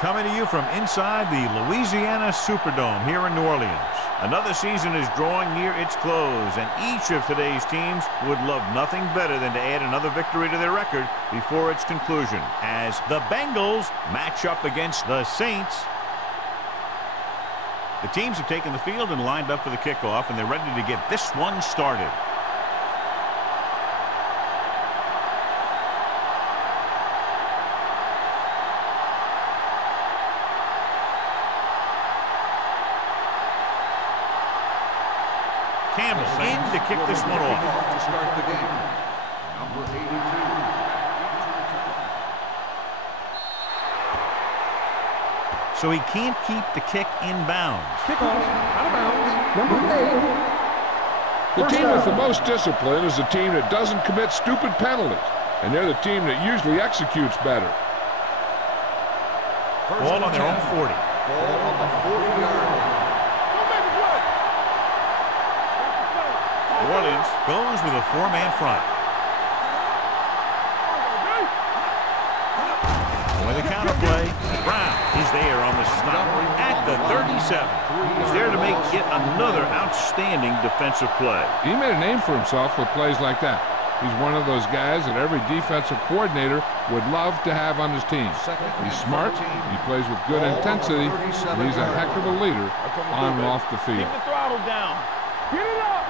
coming to you from inside the Louisiana Superdome here in New Orleans. Another season is drawing near its close, and each of today's teams would love nothing better than to add another victory to their record before its conclusion, as the Bengals match up against the Saints. The teams have taken the field and lined up for the kickoff, and they're ready to get this one started. Campbell in to kick this one off. To start the game, number 82. So he can't keep the kick in bounds. Kickoff, out of bounds, number 8. The team with the most discipline is the team that doesn't commit stupid penalties, and they're the team that usually executes better. Ball on their own 40. Ball on the 40-yard line. New Orleans goes with a four-man front. With a counter play, Brown is there on the stop at the 37. He's there to make yet another outstanding defensive play. He made a name for himself with plays like that. He's one of those guys that every defensive coordinator would love to have on his team. He's smart, he plays with good intensity, and he's a heck of a leader on and off the field. Keep the throttle down. Get it up.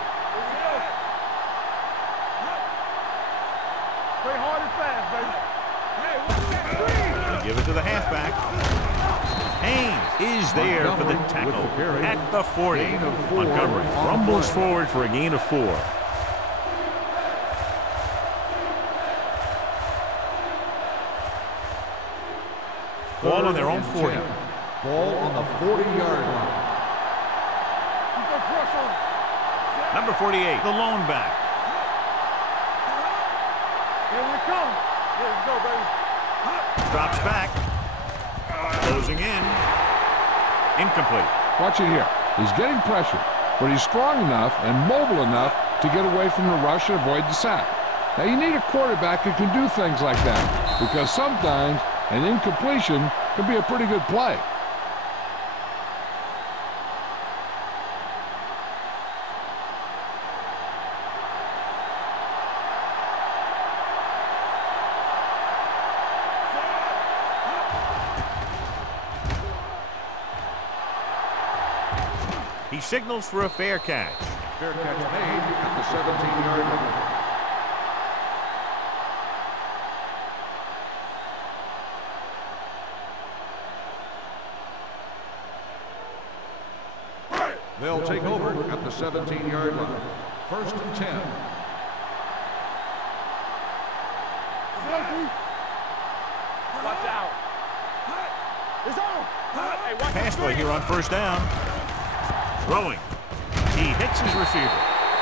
Play hard and fast, baby. Give it to the halfback. Haynes is there for the tackle at the 40. Montgomery rumbles forward for a gain of 4. Ball on their own 40. Ball on the 40-yard line. Number 48, the lone back. Here we come. Here we go, baby. Drops back. Closing in. Incomplete. Watch it here. He's getting pressure, but he's strong enough and mobile enough to get away from the rush and avoid the sack. Now, you need a quarterback who can do things like that, because sometimes an incompletion can be a pretty good play. He signals for a fair catch. Fair catch made at the 17-yard line. They'll take over at the 17-yard line. 1st and 10. Watch out. It's on. Hey, watch Pass play here on 1st down. Throwing. He hits his receiver.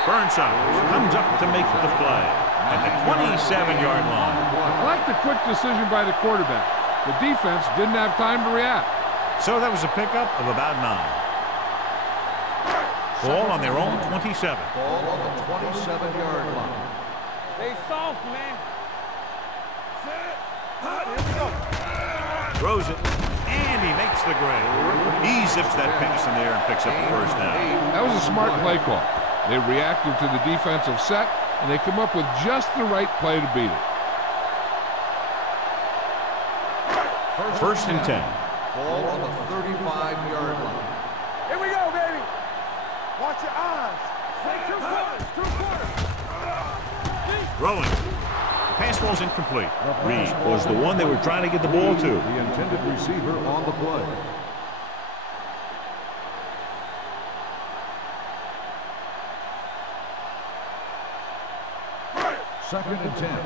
Burnside comes up to make the play at the 27-yard line. I like the quick decision by the quarterback. The defense didn't have time to react. So that was a pickup of about 9. Ball on their own 27. Ball on the 27-yard line. Stay soft, man. Here we go. Throws it, and he makes the grade. He zips that pass in there and picks up the 1st down. That was a smart play call. They reacted to the defensive set, and they come up with just the right play to beat it. 1st and 10. Ball on the 35-yard line. Here we go, baby. Watch your eyes. Say 2 quarters. 2 quarters. Throwing. The pass ball's incomplete. Reed was the one they were trying to get the ball to. The intended receiver on the play. 2nd and 10.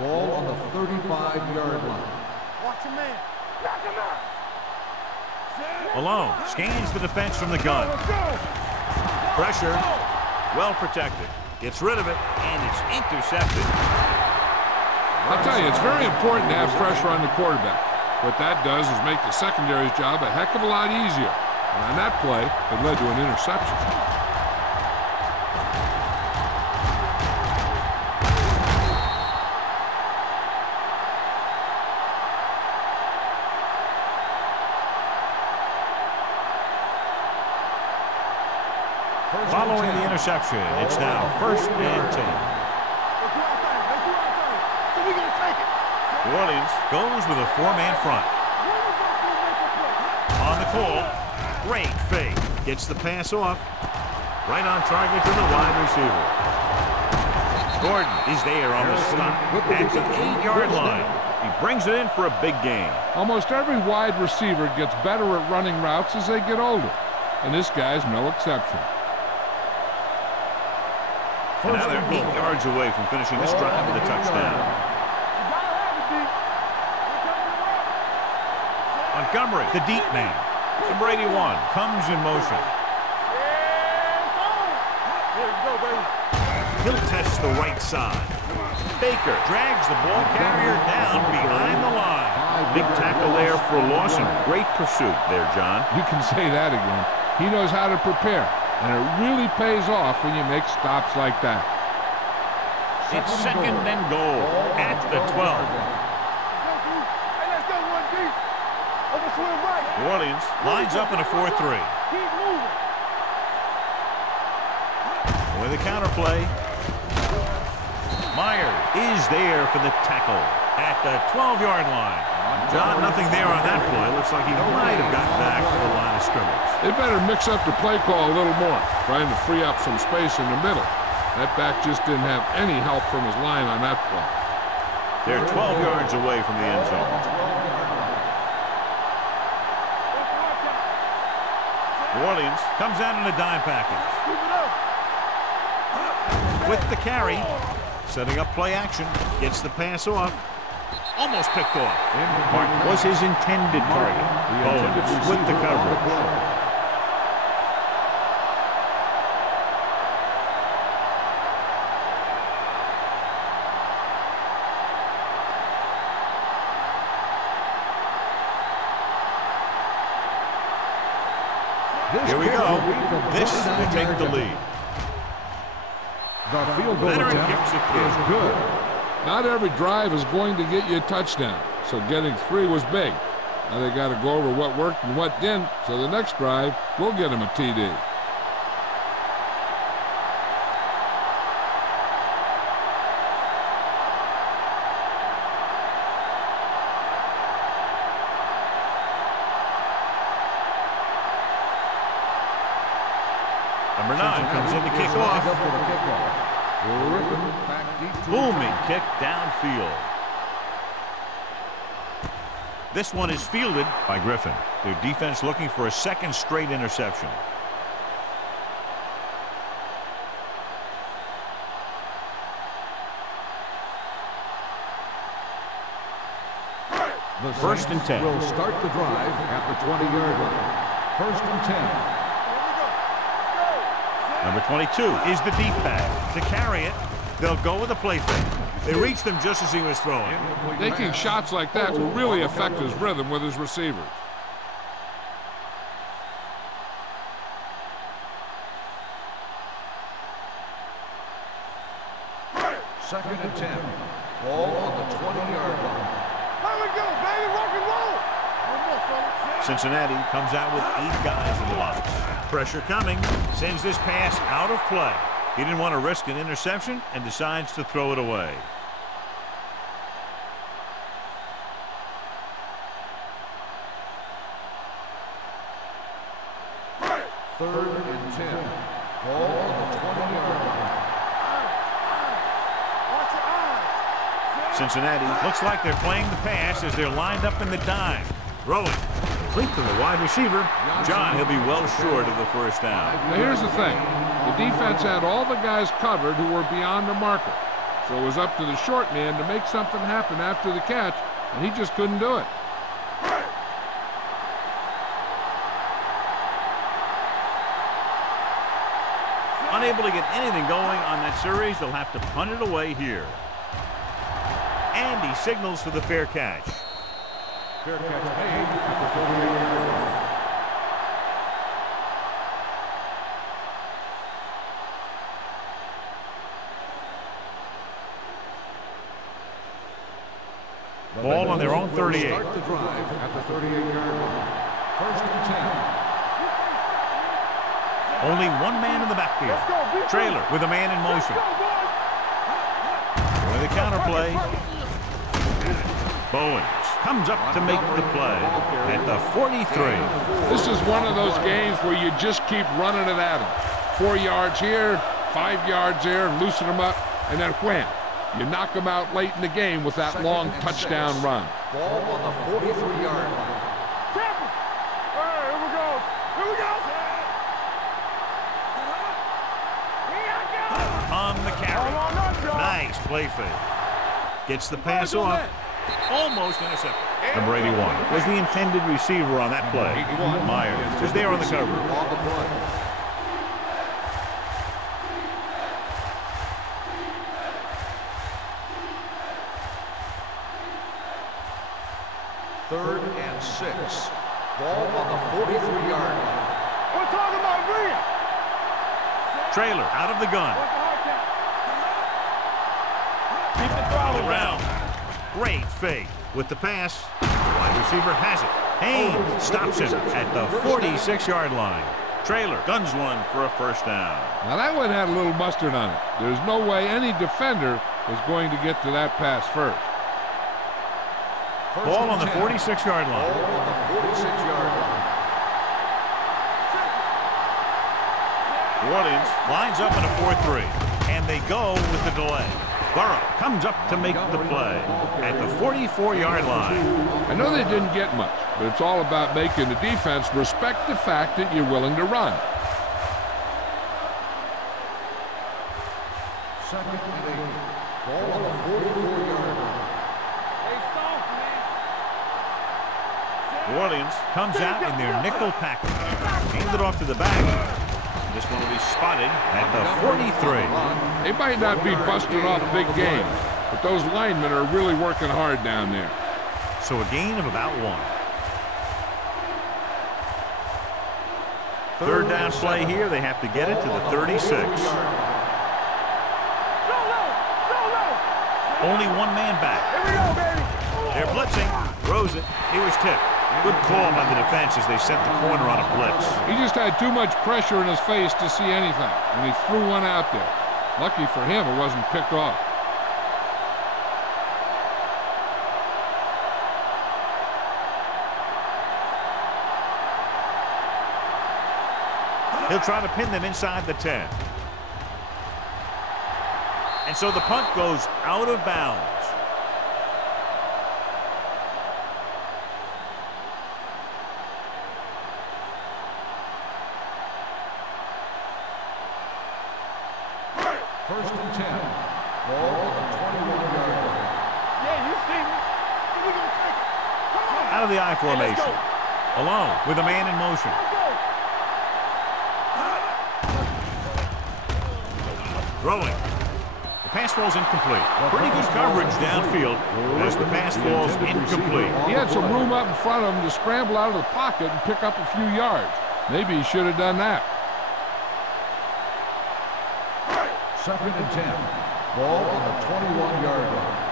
Ball on the 35-yard line. Watch your man. Knock him out. Malone scans the defense from the gun. Let's go. Pressure. Well protected. Gets rid of it, and it's intercepted. I'll tell you, it's very important to have pressure on the quarterback. What that does is make the secondary's job a heck of a lot easier. And on that play, it led to an interception. Following the interception, it's now 1st and 10. New Orleans goes with a 4-man front. On the call, great fake. Gets the pass off. Right on target to the wide receiver. Gordon is there on the stop at the 8-yard line. He brings it in for a big gain. Almost every wide receiver gets better at running routes as they get older, and this guy's no exception. And now they're 8 yards away from finishing this drive with a touchdown. Montgomery, the deep man. Number 81 comes in motion. He'll test the right side. Baker drags the ball carrier down behind the line. Big tackle there for a loss and great pursuit there, John. You can say that again. He knows how to prepare, and it really pays off when you make stops like that. It's 2nd and goal at the 12. New Orleans lines up in a 4-3. With a counter play. Myers is there for the tackle at the 12-yard line. John, nothing there on that play. Looks like he might have gotten back to the line of scrimmage. They better mix up the play call a little more, trying to free up some space in the middle. That back just didn't have any help from his line on that play. They're 12 yards away from the end zone. New Orleans comes out in a dime package. With the carry, setting up play action, gets the pass off, almost picked off. Martin was his intended target. Bowens with the coverage. Here we go. This will take the lead. The field goal Leonard attempt kicks it is good. Not every drive is going to get you a touchdown, so getting 3 was big. Now they got to go over what worked and what didn't, so the next drive will get them a TD. Number 9 comes in to kick off. Booming kick downfield. This one is fielded by Griffin. Their defense looking for a 2nd straight interception. The 1st and 10. Will start the drive at the 20-yard line. 1st and 10. Number 22 is the deep back. To carry it, they'll go with a play fake. They reached him just as he was throwing. Taking shots like that will really affect his rhythm with his receivers. Second and 10. Ball on the 20-yard line. Here we go, baby. Rock and roll. Cincinnati comes out with 8 guys in the box. Pressure coming. Sends this pass out of play. He didn't want to risk an interception and decides to throw it away. Third and 10. Ball on the 20-yard line. Watch your eyes. Cincinnati looks like they're playing the pass as they're lined up in the dime. Throwing. Complete to the wide receiver. John, he'll be well short of the first down. Now here's the thing. The defense had all the guys covered who were beyond the marker. So it was up to the short man to make something happen after the catch, and he just couldn't do it. Unable to get anything going on that series, they'll have to punt it away here. And he signals for the fair catch. Fair catch made at the 48-yard line. Ball on their own 38. Start the drive at the 38-yard line. 1st and 10. Only one man in the backfield. Trailer with a man in motion. With a counterplay. Bowens comes up to make the play at the 43. This is one of those games where you just keep running it at them. 4 yards here, 5 yards there, loosen them up, and then wham. You knock them out late in the game with that long touchdown run. Ball on the 43-yard line. Here we go. Here we go. On the carry. Nice play fake. Gets the pass off. Almost intercepted. Number 81 was the intended receiver on that play. Myers is there on the cover. On the play. Third and 6. Ball on the 43-yard line. We're talking about me. Trailer out of the gun. Keep the throttle Around. Great fake with the pass. Wide receiver has it. Haynes stops him at the 46-yard line. Trailer guns one for a first down. Now that one had a little mustard on it. There's no way any defender was going to get to that pass first. Ball on the 46-yard line. Ball on the 46-yard line. New Orleans lines up in a 4-3, and they go with the delay. Burrow comes up to make the play at the 44-yard line. I know they didn't get much, but it's all about making the defense respect the fact that you're willing to run. Second and 8. Ball on the 44-yard line. New Orleans comes out in their nickel package. Hand it off to the back. This one will be spotted at the 43. They might not be busting off big games, but those linemen are really working hard down there. So a gain of about 1. Third down play here. They have to get it to the 36. Only one man back. They're blitzing. Throws it. He was tipped. Good call by the defense as they sent the corner on a blitz. He just had too much pressure in his face to see anything, and he threw one out there. Lucky for him, it wasn't picked off. He'll try to pin them inside the 10. And so the punt goes out of bounds. First and 10. Ball on the 21-yard line. Yeah, you see me. We're going to take it. Come on. Out of the I Let's formation. go. Alone with a man in motion. Let's go. Throwing. The pass falls incomplete. Pretty good coverage downfield as the pass falls incomplete. He had some room up in front of him to scramble out of the pocket and pick up a few yards. Maybe he should have done that. Second and 10. Ball on the 21-yard line.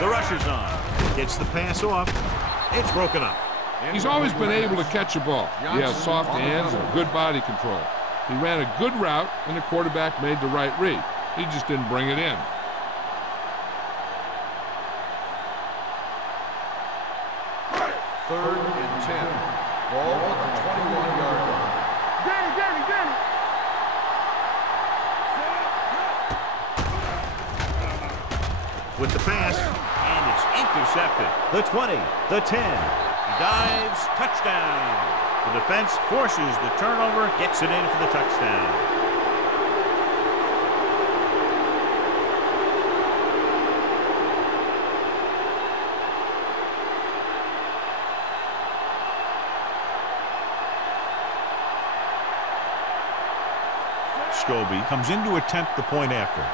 The rush is on. Gets the pass off. It's broken up. He's always been able to catch a ball. He has soft hands and good body control. He ran a good route, and the quarterback made the right read. He just didn't bring it in. Third and 10. Ball on the 21-yard line. With the pass, and it's intercepted. The 20, the 10. He dives, touchdown. The defense forces the turnover, gets it in for the touchdown. Scobie comes in to attempt the point after.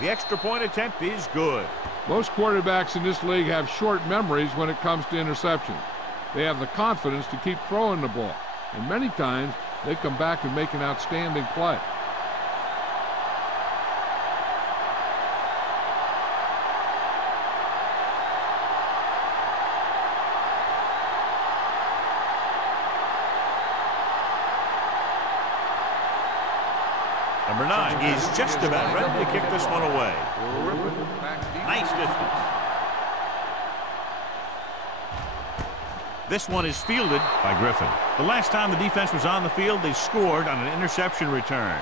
The extra point attempt is good. Most quarterbacks in this league have short memories when it comes to interceptions. They have the confidence to keep throwing the ball, and many times they come back and make an outstanding play. Number 9 is just about ready to kick this one away. Nice distance. This one is fielded by Griffin. The last time the defense was on the field, they scored on an interception return.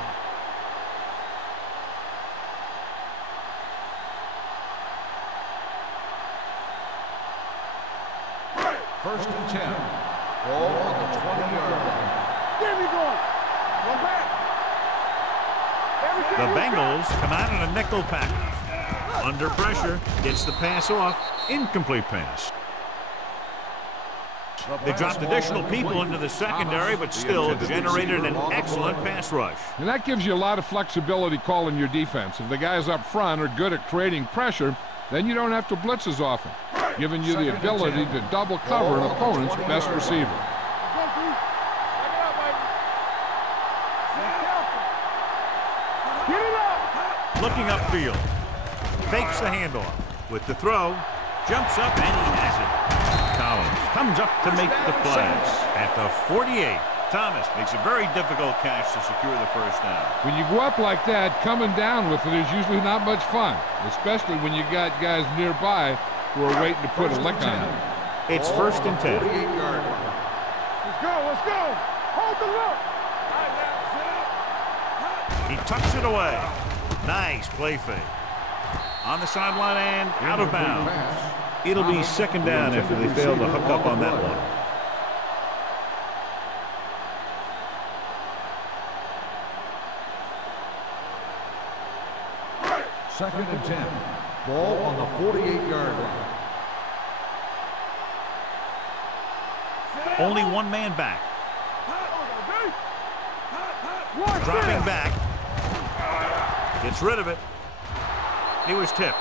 First and 10. Ball on the 20-yard line. Get me going. Go back. The Bengals come out in a nickel package. Under pressure, gets the pass off. Incomplete pass. They dropped additional people into the secondary, but still generated an excellent pass rush. And that gives you a lot of flexibility calling your defense. If the guys up front are good at creating pressure, then you don't have to blitz as often, giving you the ability to double cover an opponent's best receiver. Looking upfield. Fakes the handoff. With the throw, jumps up, and he has it. Collins comes up to make the play. At the 48, Thomas makes a very difficult catch to secure the first down. When you go up like that, coming down with it is usually not much fun, especially when you got guys nearby who are waiting to put a lick on it. It's first and 10. Let's go, let's go. Hold the look. He tucks it away. Nice play fake. On the sideline and out of bounds. It'll be second down after they fail to hook up on that one. Second and 10. Ball on the 48-yard line. Only one man back. Dropping back. Gets rid of it. He was tipped.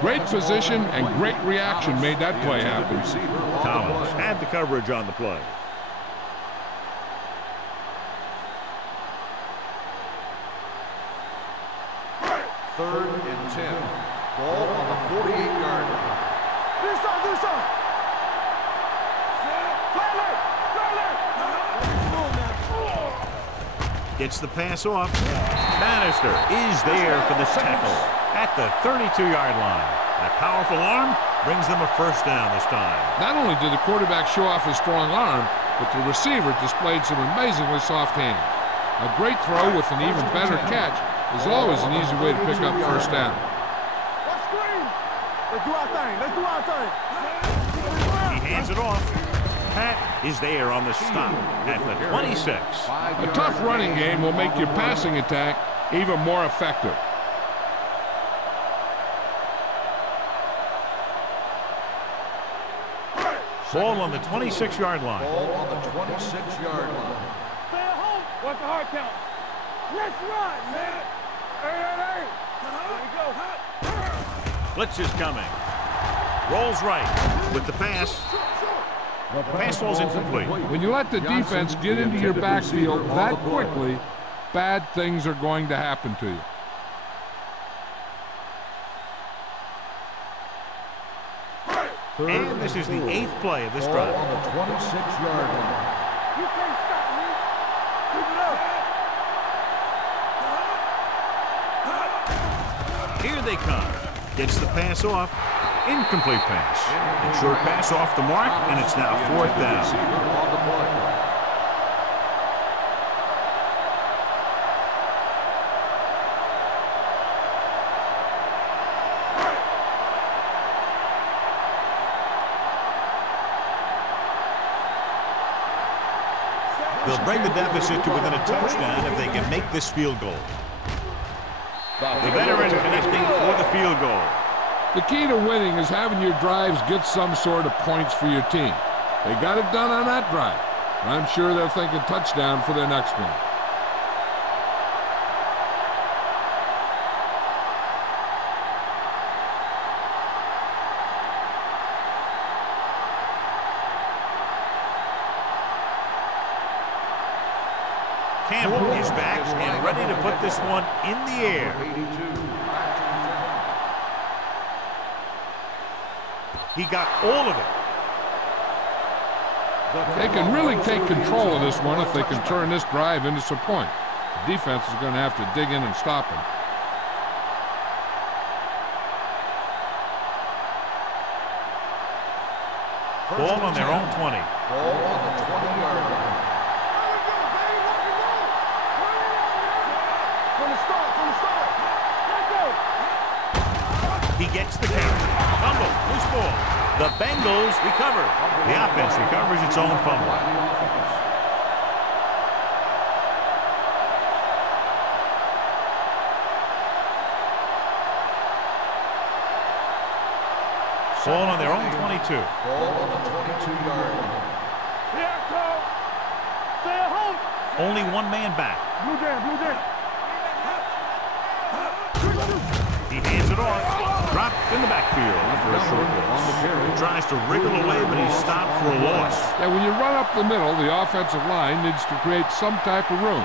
Great position and great reaction made that play happen. Collins had the coverage on the play. Third and 10. Ball on the 48-yard line. Do something. Gets the pass off. Bannister is there for the tackle at the 32-yard line. That powerful arm brings them a first down this time. Not only did the quarterback show off his strong arm, but the receiver displayed some amazingly soft hands. A great throw with an even better catch is always an easy way to pick up first down. Let's screen. Let's do our thing. Let's do our thing. He hands it off. Pat is there on the stop at the 26. A tough running game will make your passing attack even more effective. Ball on the 26-yard line. Ball on the 26-yard line. Stay at home. What's the hard count? Let's run, man. Hey. There we go. Blitz is coming. Rolls right with the pass. The pass falls incomplete. When you let the defense get into your backfield that quickly, bad things are going to happen to you. And this is the 8th play of this drive. On the 26-yard line. You can't stop me. Keep it up. Here they come. Gets the pass off. Incomplete pass. A short pass off the mark, and it's now fourth down. They'll bring the deficit to within a touchdown if they can make this field goal. The veteran connecting for the field goal. The key to winning is having your drives get some sort of points for your team. They got it done on that drive. I'm sure they're thinking touchdown for their next one. Campbell is back and ready to put this one in the air. He got all of it. They can really take control of this one if they can turn this drive into some points. The defense is going to have to dig in and stop him. Ball on their own 20. Ball on the 20-yard line. He gets the carry. Fumble. Loose ball. The Bengals recover. The offense recovers its own fumble. Ball on their own 22. Ball on the 22-yard line. Stay at home. Only one man back. Blue down. He hands it off. Dropped in the backfield for a short loss. Tries to wriggle away, but he's stopped for a loss. Yeah, when you run up the middle, the offensive line needs to create some type of room.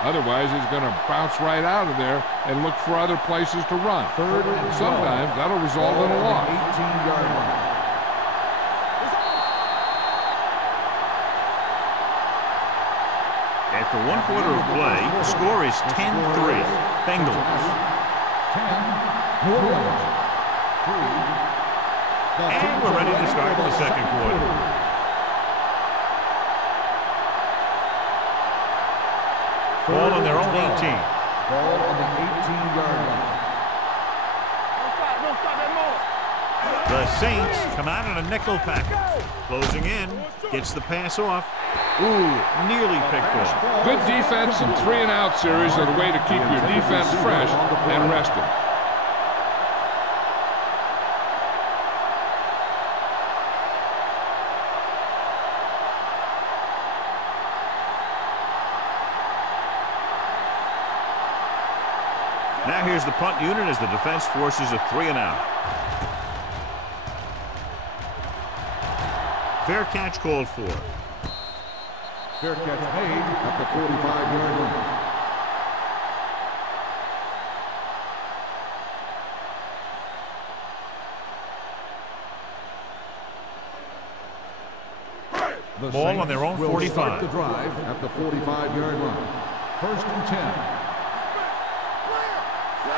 Otherwise, he's going to bounce right out of there and look for other places to run. Sometimes that'll result in a loss. 18-yard line. After one quarter of play, the score is 10-3. Bengals. 10, New Orleans. 3. And we're ready to start the second quarter. Ball on their own 18. Ball on the 18-yard line. Don't stop that more. The Saints come out in a nickel package. Closing in, gets the pass off. Ooh, nearly picked off. Good defense and 3-and-out series are the way to keep your defense fresh and rested. Now here's the punt unit as the defense forces a 3-and-out. Fair catch called for. Fair catch made at the 45-yard line. The Ball on Saints their own will 45. start the drive at the 45-yard line. 1st and 10.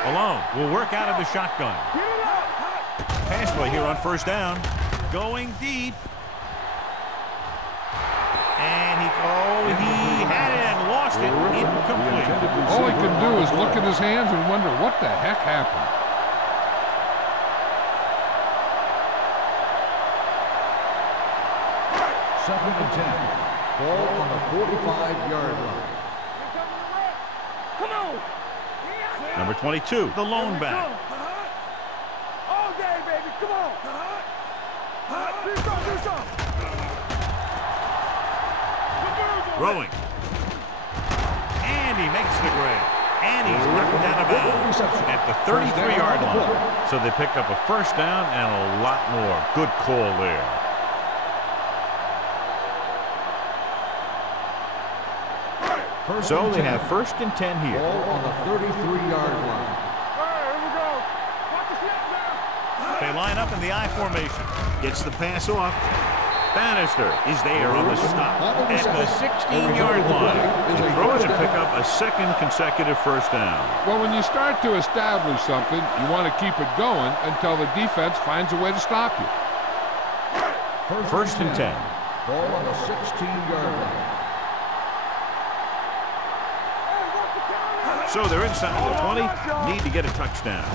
Malone will work out of the shotgun. Pass play here on 1st down. Going deep. And he had it and lost it. Incomplete. All he can do is look at his hands and wonder what the heck happened. Second and 10. Ball on the 45-yard line. Come on. Number 22, the lone back. All day, baby. Come on. Do something. Throwing. And he makes the grab. And he's knocked out of bounds at the 33-yard line. So they pick up a 1st down and a lot more. Good call there. So they have 1st and 10 here. Ball on the 33-yard line. Here we go. Watch the snap now. They line up in the I formation. Gets the pass off. Bannister is there on the stop at the 16-yard line. He throws to pick up a 2nd consecutive 1st down. Well, when you start to establish something, you want to keep it going until the defense finds a way to stop you. 1st and 10. Ball on the 16-yard line. So they're inside the 20. Need to get a touchdown.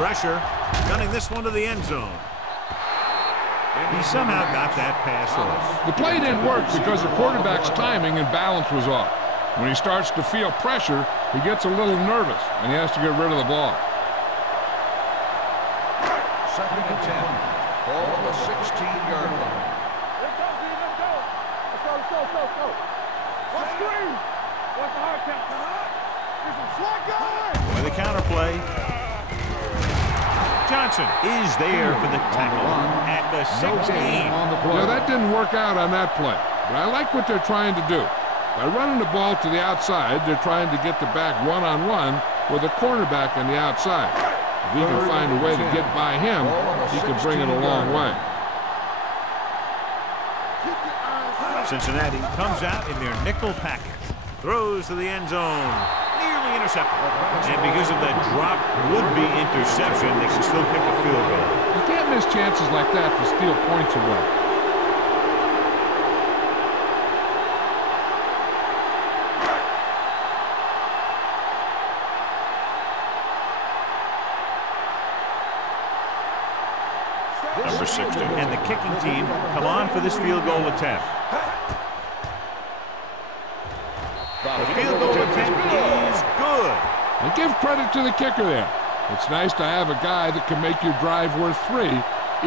Pressure. Gunning this one to the end zone. He somehow got that pass off. The play didn't work because the quarterback's timing and balance was off. When he starts to feel pressure, he gets a little nervous, and he has to get rid of the ball. 2nd and 10. Ball on the 16-yard line. Let's go, B. Let's go. Watch screen. Watch the hard count. By the counterplay. Johnson is there for the tackle at the 16. Yeah, that didn't work out on that play, but I like what they're trying to do. By running the ball to the outside, they're trying to get the back one-on-one with a cornerback on the outside. If he can find a way to get by him, he can bring it a long way. Cincinnati comes out in their nickel package. Throws to the end zone. Nearly intercepted. And because of that drop would-be interception, they can still kick a field goal. You can't miss chances like that to steal points away. Number 60. And the kicking team come on for this field goal attempt. The field goal attempt is good. And give credit to the kicker there. It's nice to have a guy that can make your drive worth 3,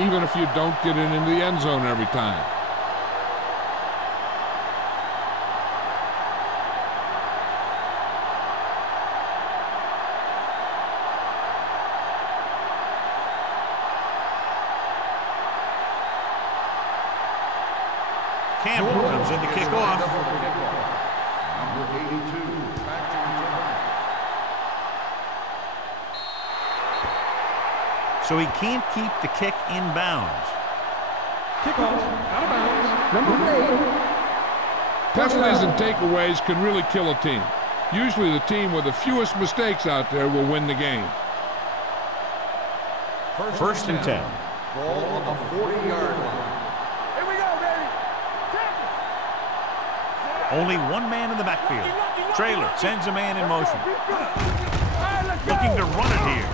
even if you don't get it into the end zone every time. Campbell comes in to kick off. Number 82, back to return. So he can't keep the kick in bounds. Kickoff, out of bounds. Number 8. Penalties and takeaways can really kill a team. Usually the team with the fewest mistakes out there will win the game. First and 10. Ball on the 40-yard line. Here we go, baby. Only one man in the backfield. Trailer sends a man in motion. Looking to run it here.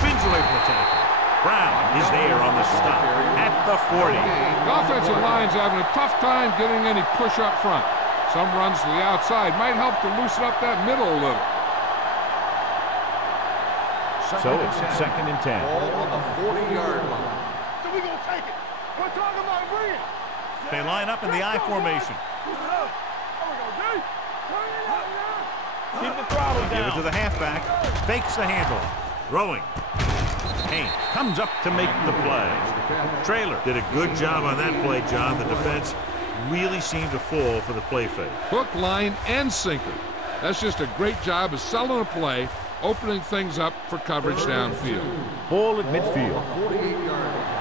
Spins away from the tackle. Brown is there on the stop at the 40. The offensive line's having a tough time getting any push up front. Some runs to the outside might help to loosen up that middle a little. So it's second and 10. Ball on the 40-yard line. So we gonna take it. We're talking about bringing. They line up in the I formation. Keep the throttle down. Give it to the halfback. Fakes the handle. Throwing. Haynes comes up to make the play. Trailer did a good job on that play, John. The defense really seemed to fall for the play fake. Hook, line, and sinker. That's just a great job of selling a play, opening things up for coverage downfield. Ball at midfield. 48-yard line.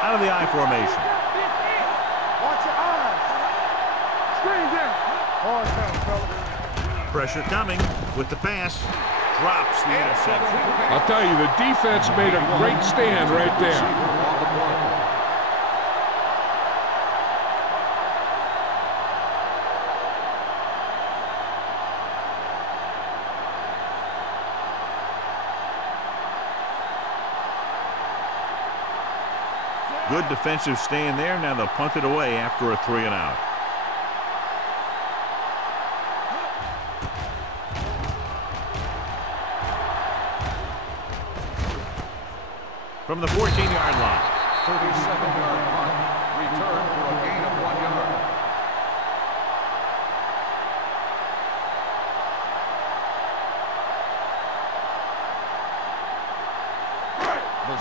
Out of the I formation. Watch your eyes. Screen down. Hard down, fella. Pressure coming with the pass. Drops the interception. I'll tell you, the defense made a great stand right there. Good defensive stand there. Now they'll punt it away after a 3 and out. From the 14-yard line. 37-yard punt. Return for a gain of 1 yard.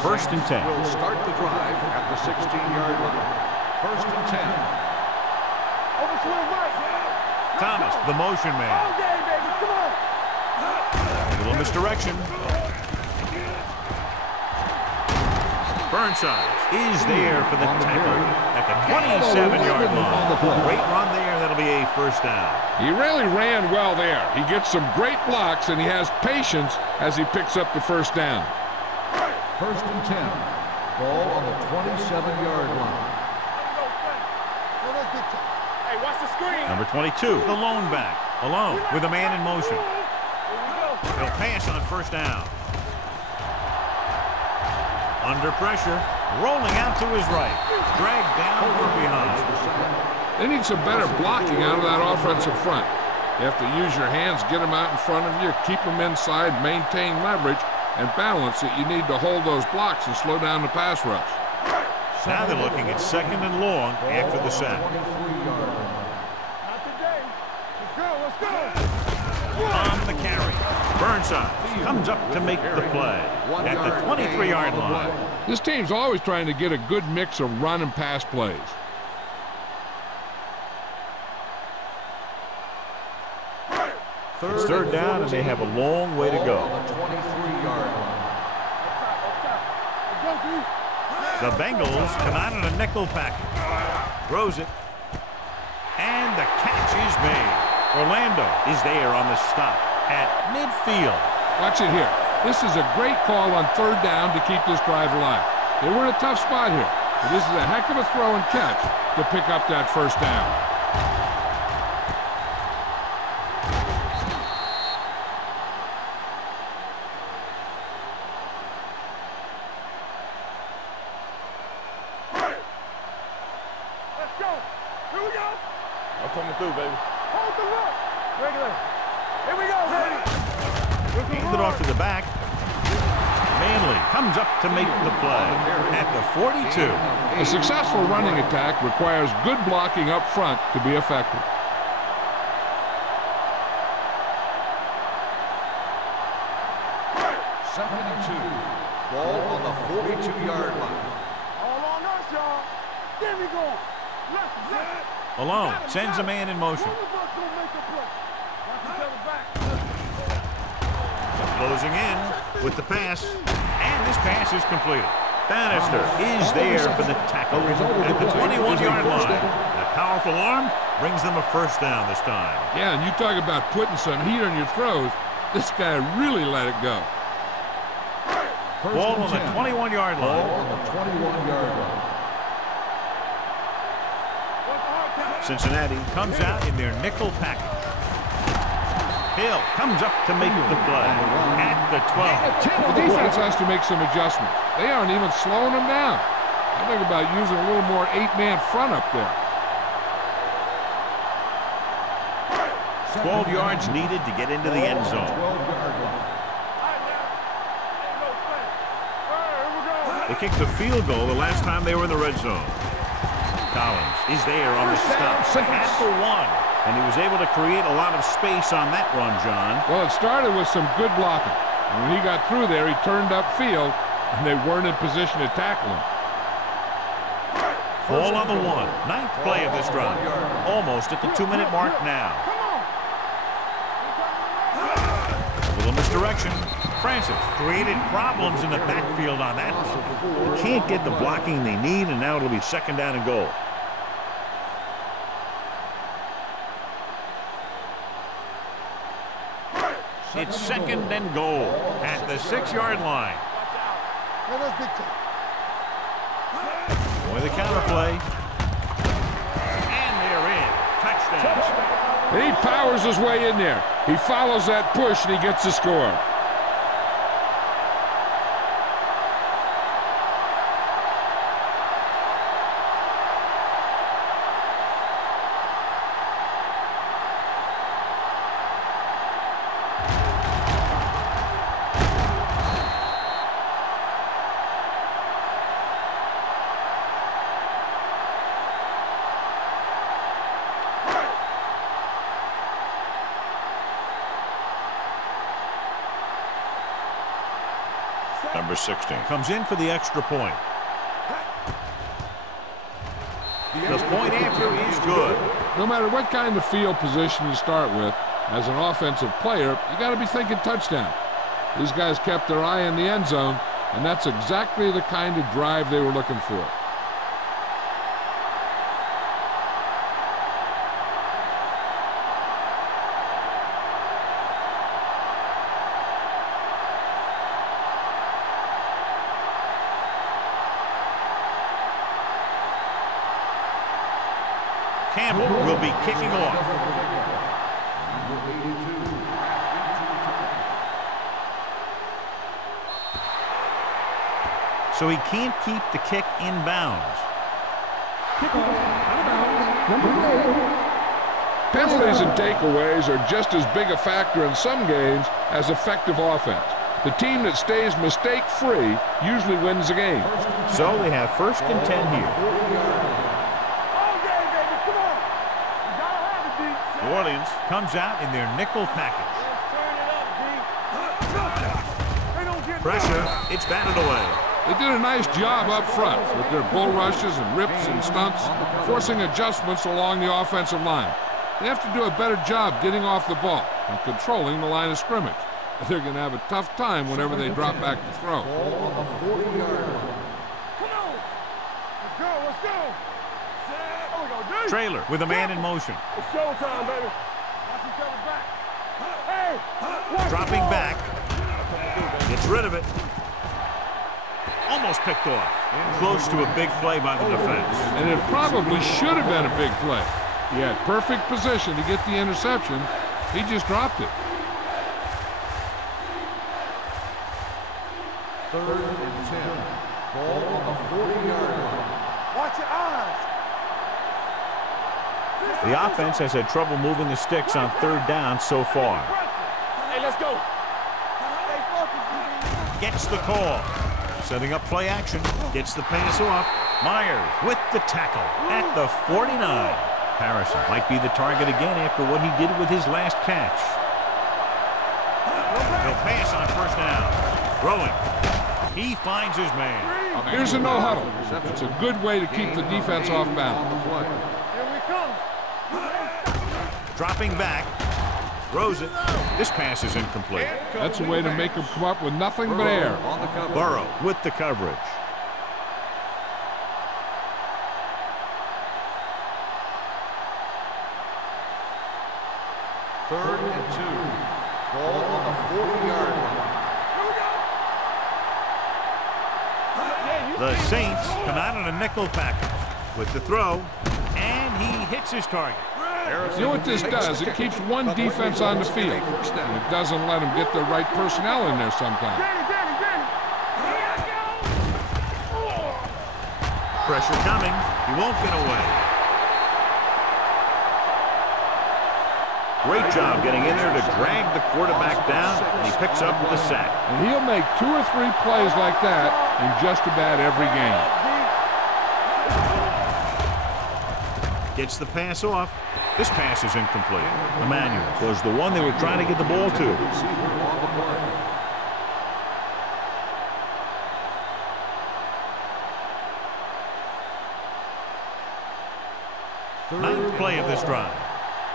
First and 10. Will start the drive at the 16-yard line. First and 10. Over swing right. Thomas, the motion man. All day, baby. Come on. Little misdirection. Burnside is there for the tackle at the 27-yard line. Great run there. That'll be a first down. He really ran well there. He gets some great blocks, and he has patience as he picks up the first down. First and 10. Ball on the 27-yard line. Hey, watch the screen. Number 22, the lone back, alone with a man in motion. He'll pass on first down. Under pressure, rolling out to his right. Dragged down from behind. They need some better blocking out of that offensive front. You have to use your hands, get them out in front of you, keep them inside, maintain leverage, and balance it. You need to hold those blocks and slow down the pass rush. Now they're looking at second and long after the sack. Not today. Let's go. On the carry. Burnside comes up to make the play at the 23-yard line. This team's always trying to get a good mix of run and pass plays. It's third down, and they have a long way to go. On the 23-yard line. The Bengals come out in a nickel package. Throws it. made. Orlando is there on the stop at midfield. Watch it here. This is a great call on third down to keep this drive alive. They were in a tough spot here, but this is a heck of a throw and catch to pick up that first down. Let's go. Here we go. I'm coming through, baby. Hold the look. Regular. Here we go, baby. Hands it off to the back. Manley comes up to make the play at the 42. A successful running attack requires good blocking up front to be effective. Second and 2. Ball on the 42-yard line. All on us, y'all. There we go. Left. Malone sends a man in motion. One of us gonna make a play. Watch each other back. Closing in with the pass, and this pass is completed. Bannister is there for the tackle at the 21-yard line. That powerful arm brings them a first down this time. Yeah, and you talk about putting some heat on your throws. This guy really let it go. Ball on the 21-yard line. Ball on the 21-yard line. Cincinnati comes out in their nickel package. Hill comes up to make the play at the 12. The defense has to make some adjustments. They aren't even slowing them down. I think about using a little more 8-man front up there. 12 yards needed to get into the end zone. They kicked the field goal the last time they were in the red zone. Collins is there on the stop at the 1. And he was able to create a lot of space on that run, John. Well, it started with some good blocking. And when he got through there, he turned upfield, and they weren't in position to tackle him. Ball on the 1. Ninth play of this drive. Almost at the 2-minute mark now. A little misdirection. Francis created problems in the backfield on that. They can't get the blocking they need, and now it'll be second down and goal. It's second and goal at the 6-yard line. Boy, the counter play. And they're in. Touchdown. And he powers his way in there. He follows that push, and he gets the score. Number 16 comes in for the extra point. The point after is good. No matter what kind of field position you start with, as an offensive player, you got to be thinking touchdown. These guys kept their eye on the end zone, and that's exactly the kind of drive they were looking for. Campbell will be kicking off. So he can't keep the kick in bounds. Penalties and takeaways are just as big a factor in some games as effective offense. The team that stays mistake-free usually wins the game. So they have first and 10 here. New Orleans comes out in their nickel package. Pressure, it's batted away. They did a nice job up front with their bull rushes and rips and stunts, forcing adjustments along the offensive line. They have to do a better job getting off the ball and controlling the line of scrimmage. They're going to have a tough time whenever they drop back to throw. Come on! Let's go! Let's go! There we go, D! Trailer with a man in motion. It's showtime, baby. Watch each other back. Hey! Dropping back. Gets rid of it. Almost picked off. Close to a big play by the defense. And it probably should have been a big play. He had perfect position to get the interception. He just dropped it. 3rd and 10. Ball on the 40-yard line. Watch your eyes. The offense has had trouble moving the sticks on 3rd down so far. Hey, let's go. Gets the call. Setting up play action. Gets the pass off. Myers with the tackle at the 49. Harrison might be the target again after what he did with his last catch. He'll pass on 1st down. Throwing. He finds his man. Here's a no huddle. It's a good way to keep the defense off balance. Here we come. Dropping back. Throws it. This pass is incomplete. That's a way to make him come up with nothing but air. Burrow with the coverage. Third and 2. Ball on the 40-yard line. The Saints come out in a nickel package with the throw, and he hits his target. You know what this does? It keeps one defense on the field, and it doesn't let them get the right personnel in there sometimes. Pressure coming. He won't get away. Great job getting in there to drag the quarterback down, and he picks up the sack. And he'll make 2 or 3 plays like that in just about every game. Gets the pass off. This pass is incomplete. Emmanuel was the one they were trying to get the ball to. Ninth play of this drive.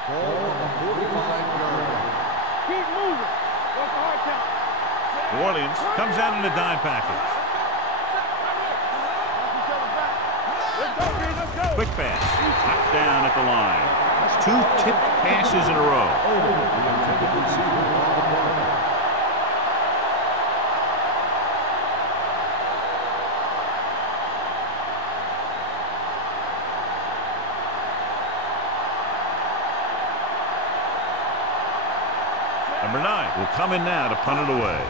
Ball on the 45-yard line. Keep moving. What's the hard count? New Orleans comes out in a dime package. Let's go, Reed. Let's go. Quick pass. Knocked down at the line. 2 tipped passes in a row. Number 9 will come in now to punt it away.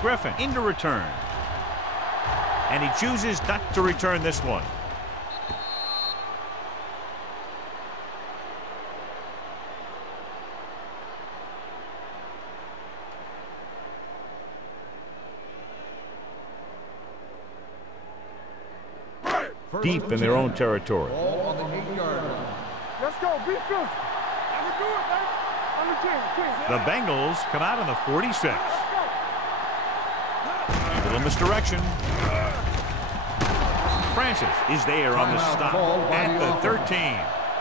Griffin into return. And he chooses not to return this one. Deep in their own territory. Ball on the 8-yard line. Let's go. Be physical. I can do it, man. On the team. The Bengals come out on the 46. A little misdirection. Francis is there on the stop at the 13.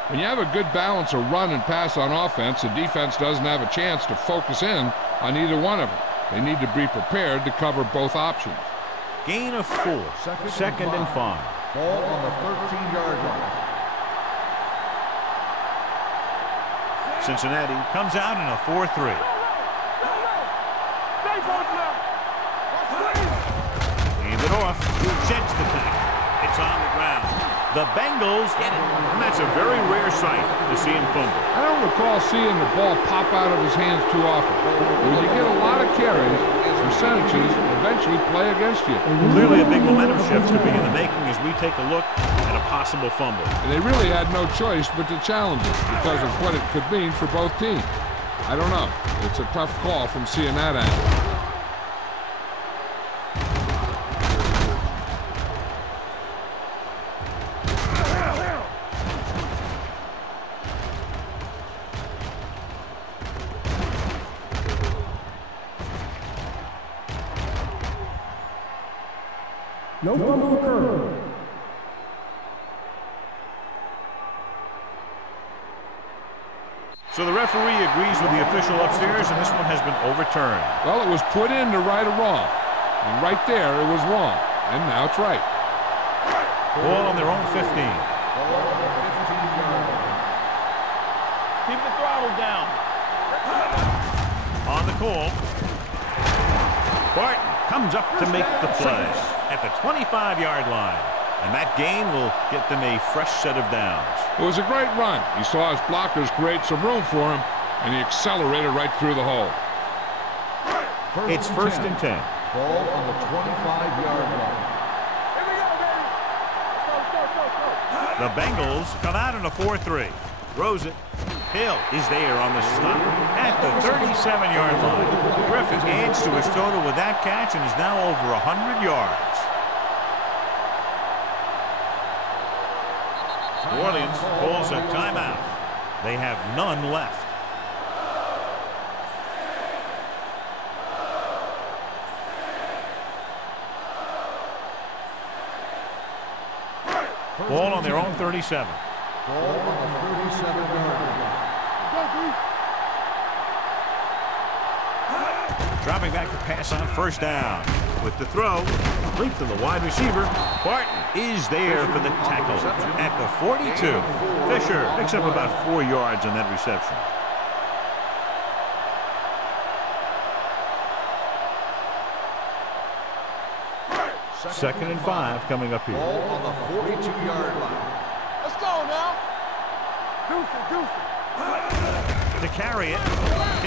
When you have a good balance of run and pass on offense, the defense doesn't have a chance to focus in on either one of them. They need to be prepared to cover both options. Gain of 4. Second and 5. Ball on the 13-yard line. Cincinnati comes out in a 4-3. Hand it off. Jets the tackle. It's on the ground. The Bengals get it. And that's a very rare sight to see him fumble. I don't recall seeing the ball pop out of his hands too often. When you get a lot of carries, percentages eventually play against you. Clearly a big momentum shift could be in the making as we take a look at a possible fumble. And they really had no choice but to challenge it because of what it could mean for both teams. I don't know. It's a tough call from seeing that angle. No fumble occurred. So the referee agrees with the official upstairs, and this one has been overturned. Well, it was put in to right a wrong. And right there, it was wrong. And now it's right. Ball on their own 15. Ball on the 15-yard line. call. Barton comes up to make the play at the 25-yard line. And that gain will get them a fresh set of downs. It was a great run. He saw his blockers create some room for him, and he accelerated right through the hole. It's first and 10. Ball on the 25-yard line. Here we go, baby. Let's go. The Bengals come out in a 4-3. Throws it. Hill is there on the stop at the 37-yard line. Griffin adds to his total with that catch and is now over 100 yards. New Orleans calls a timeout. They have none left. Ball on their own 37. Ball on the 37-yard line. Dropping back to pass on first down. With the throw, complete to the wide receiver. Barton is there for the tackle at the 42. Fisher picks up about 4 yards on that reception. Second and 5 coming up here. Ball on the 42-yard line. Let's go now. Deuce it. To carry it,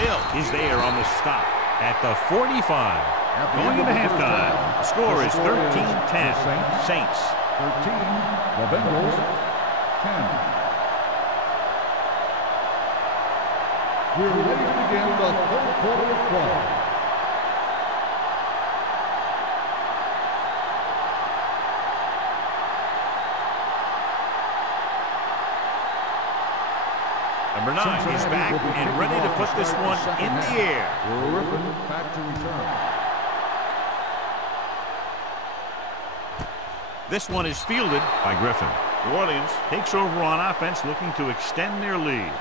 Hill is there on the stop at the 45. Going into halftime, the score is 13-10. Saints. 13, the Bengals, 10. We're ready to begin the third quarter of play. Number 9 is back and ready to put this one in the air. Griffin back to return. This one is fielded by Griffin. New Orleans takes over on offense, looking to extend their lead.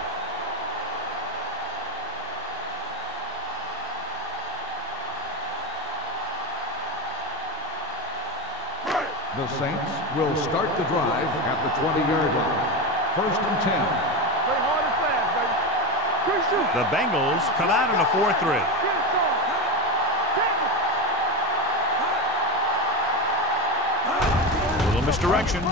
The Saints will start the drive at the 20-yard line. First and 10. Play hard and fast, baby. Good shoot. The Bengals come out in a 4-3. Get it, son. Little misdirection.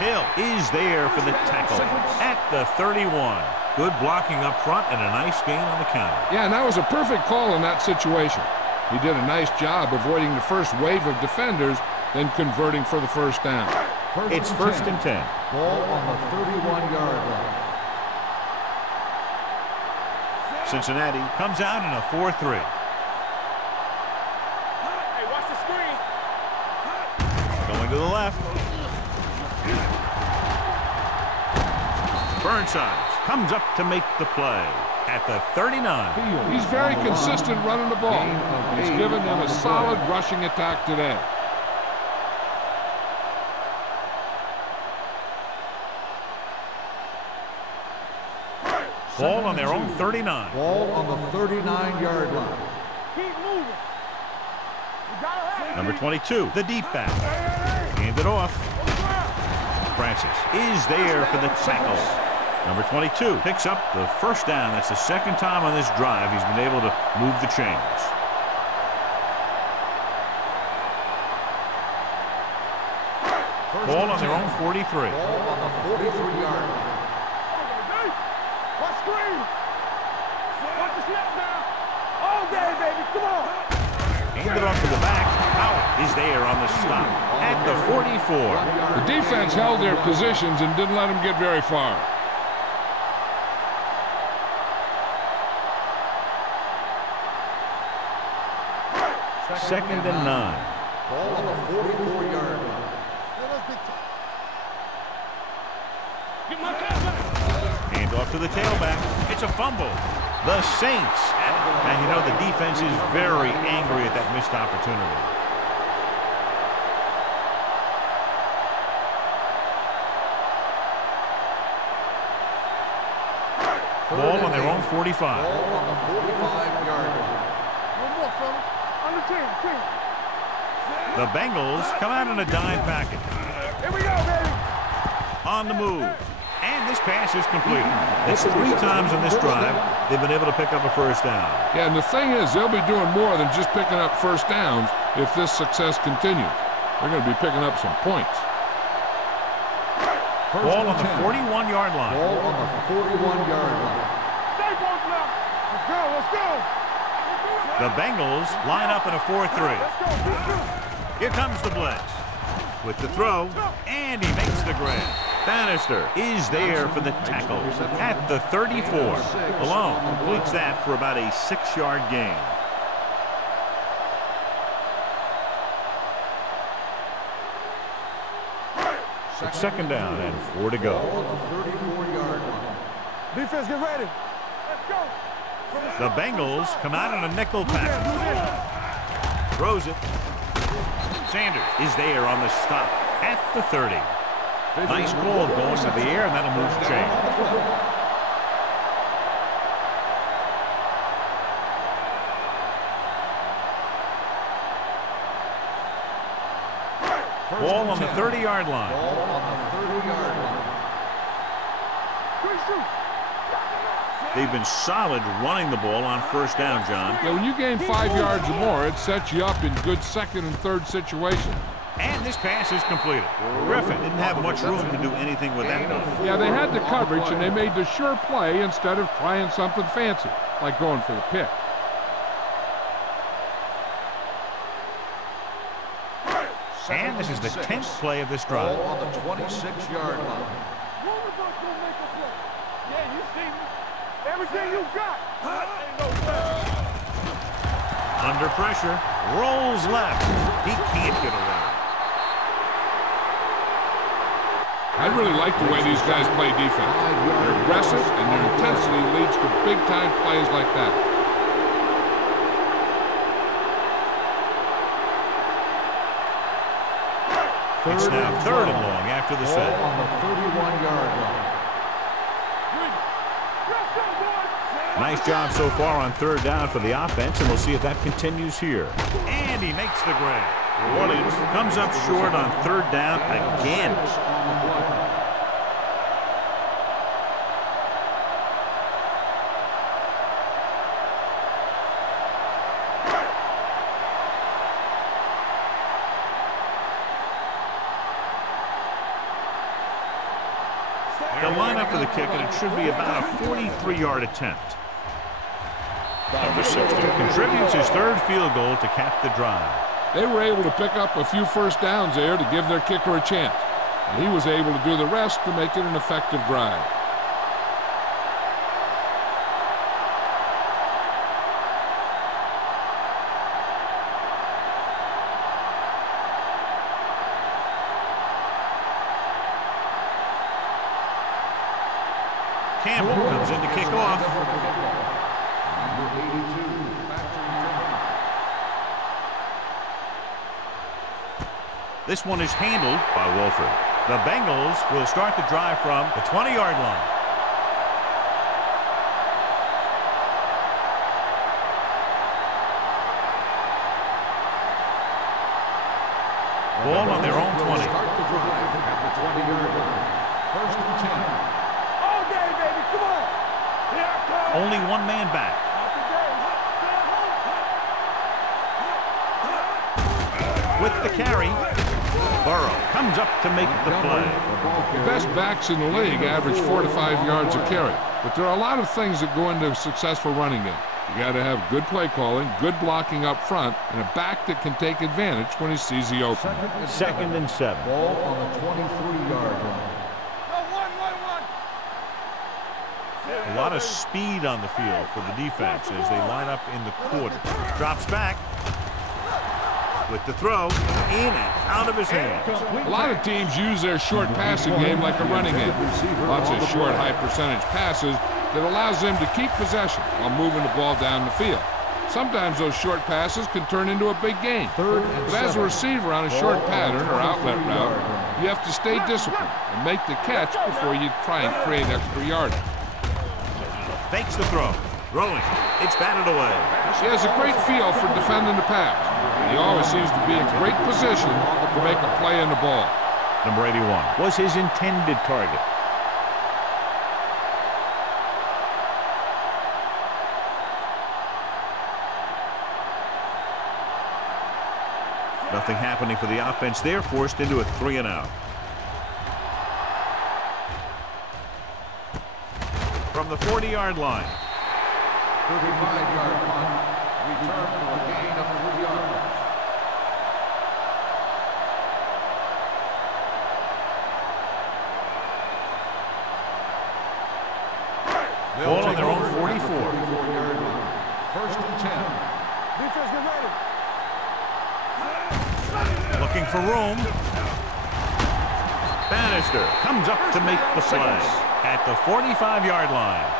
Hill is there for the tackle at the 31. Good blocking up front and a nice gain on the counter. Yeah, and that was a perfect call in that situation. He did a nice job avoiding the first wave of defenders, then converting for the first down. It's first and 10. Ball on the 31-yard line. Cincinnati comes out in a 4-3. Hey, watch the screen. Going to the left. Burnside comes up to make the play at the 39. He's very consistent running the ball. He's given them a solid rushing attack today. Ball on their own 39. Ball on the 39-yard line. Keep moving. You gotta have it. Number 22, the deep back. Hand it off. Francis is there for the tackle. Number 22 picks up the first down. That's the second time on this drive he's been able to move the chains. Ball on their own 43. Ball on the 43-yard line. Watch screen. Watch the snap now. All day, baby. Come on. Hand it off to the back. Howard is there on the stop at the 44. The defense held their positions and didn't let them get very far. Second and 9. Ball on the 44-yard line. Get my cat back. Hand off to the tailback. It's a fumble. The Saints. And you know the defense is very angry at that missed opportunity. Ball on their own 45. Ball on the 45-yard line. One more, fella. On the team. The Bengals come out in a dime package. Here we go, baby. On the move. And this pass is completed. It's 3 times on this drive they've been able to pick up a first down. Yeah, and the thing is, they'll be doing more than just picking up first downs if this success continues. They're going to be picking up some points. Ball on the 41-yard line. Ball on the 41-yard line. Stay both now. Let's go, let's go. The Bengals line up in a 4-3. Let's go, let's go. Here comes the blitz. With the throw, and he makes the grab. Bannister is there for the tackle at the 34. Alone completes that for about a 6-yard gain. It's 2nd down and 4 to go. Defense, get ready. Let's go. The Bengals come out in a nickel package. Throws it. Sanders is there on the stop at the 30. Nice call going to the air, and that'll move the chain. Ball on the 30-yard line. Ball on the 30-yard line. They've been solid running the ball on first down, John. Yeah, when you gain 5 yards or more, it sets you up in good 2nd and 3rd situations. And this pass is completed. Griffin didn't have much room to do anything with that ball. Yeah, they had the coverage, and they made the sure play instead of trying something fancy, like going for the pick. And this is the 10th play of this drive. Ball on the 26-yard line. Yeah, you see me. Everything you got. Ain't no way. Under pressure, rolls left. He can't get away. I really like the way these guys play defense. They're aggressive, and their intensity leads to big-time plays like that. It's now 3rd and long after the set. Ball on the 31-yard line. Nice job so far on 3rd down for the offense, and we'll see if that continues here. And he makes the grab. Orleans comes up short on 3rd down again. They'll line up for the kick, and it should be about a 43-yard attempt. Number 60 contributes his 3rd field goal to cap the drive. They were able to pick up a few first downs there to give their kicker a chance. And he was able to do the rest to make it an effective drive. Campbell comes in to kick off. This one is handled by Wolford. The Bengals will start the drive from the 20-yard line. Ball on their own 20. Start the drive at the 20-yard line. 1st and 10. All day, baby, come on. Here I come. Only one man back. With the carry, Burrow comes up to make the play. The best backs in the league average 4 to 5 yards a carry. But there are a lot of things that go into a successful running game. You got to have good play calling, good blocking up front, and a back that can take advantage when he sees the opening. 2nd and 7. Ball on the 23-yard line. A lot of speed on the field for the defense as they line up in the quarter. Drops back. With the throw, in and out of his hands. A lot of teams use their short passing game like a running game. Lots of short, high-percentage passes that allows them to keep possession while moving the ball down the field. Sometimes those short passes can turn into a big gain. But as a receiver on a short pattern or outlet route, you have to stay disciplined and make the catch before you try and create extra yardage. Fakes the throw. Throwing. It's batted away. He has a great feel for defending the pass. He always seems to be in great position to make a play on the ball. Number 81 was his intended target. Nothing happening for the offense there, forced into a 3-and-out. From the 40-yard line. 35-yard punt. Return for a gain of 3 yards. Ball on their own 44. 44-yard line. First and 10. Defense, get ready. Looking for room. Bannister comes up to make the play at the 45-yard line.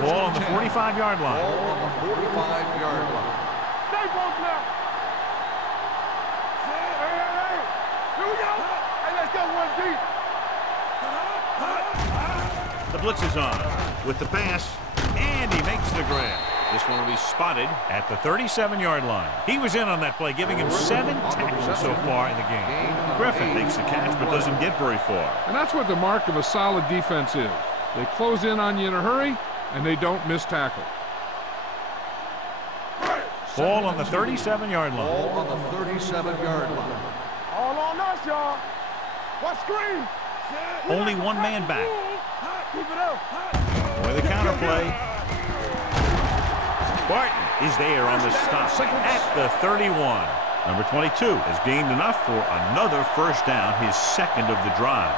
Ball on the 45-yard line. Ball on the 45-yard line. Stay both now. Hey. Here we go. Hey, let's go one deep. The blitz is on with the pass, and he makes the grab. This one will be spotted at the 37-yard line. He was in on that play, giving him 7 tackles so far in the game. Griffin makes the catch but doesn't get very far. And that's what the mark of a solid defense is. They close in on you in a hurry, and they don't miss tackle. Ball on the 37-yard line. Ball on the 37-yard line. All on us, y'all. What screen? Only one man back. Keep it up. Boy, the counter play. Barton is there on the stop at the 31. Number 22 has gained enough for another first down, his second of the drive.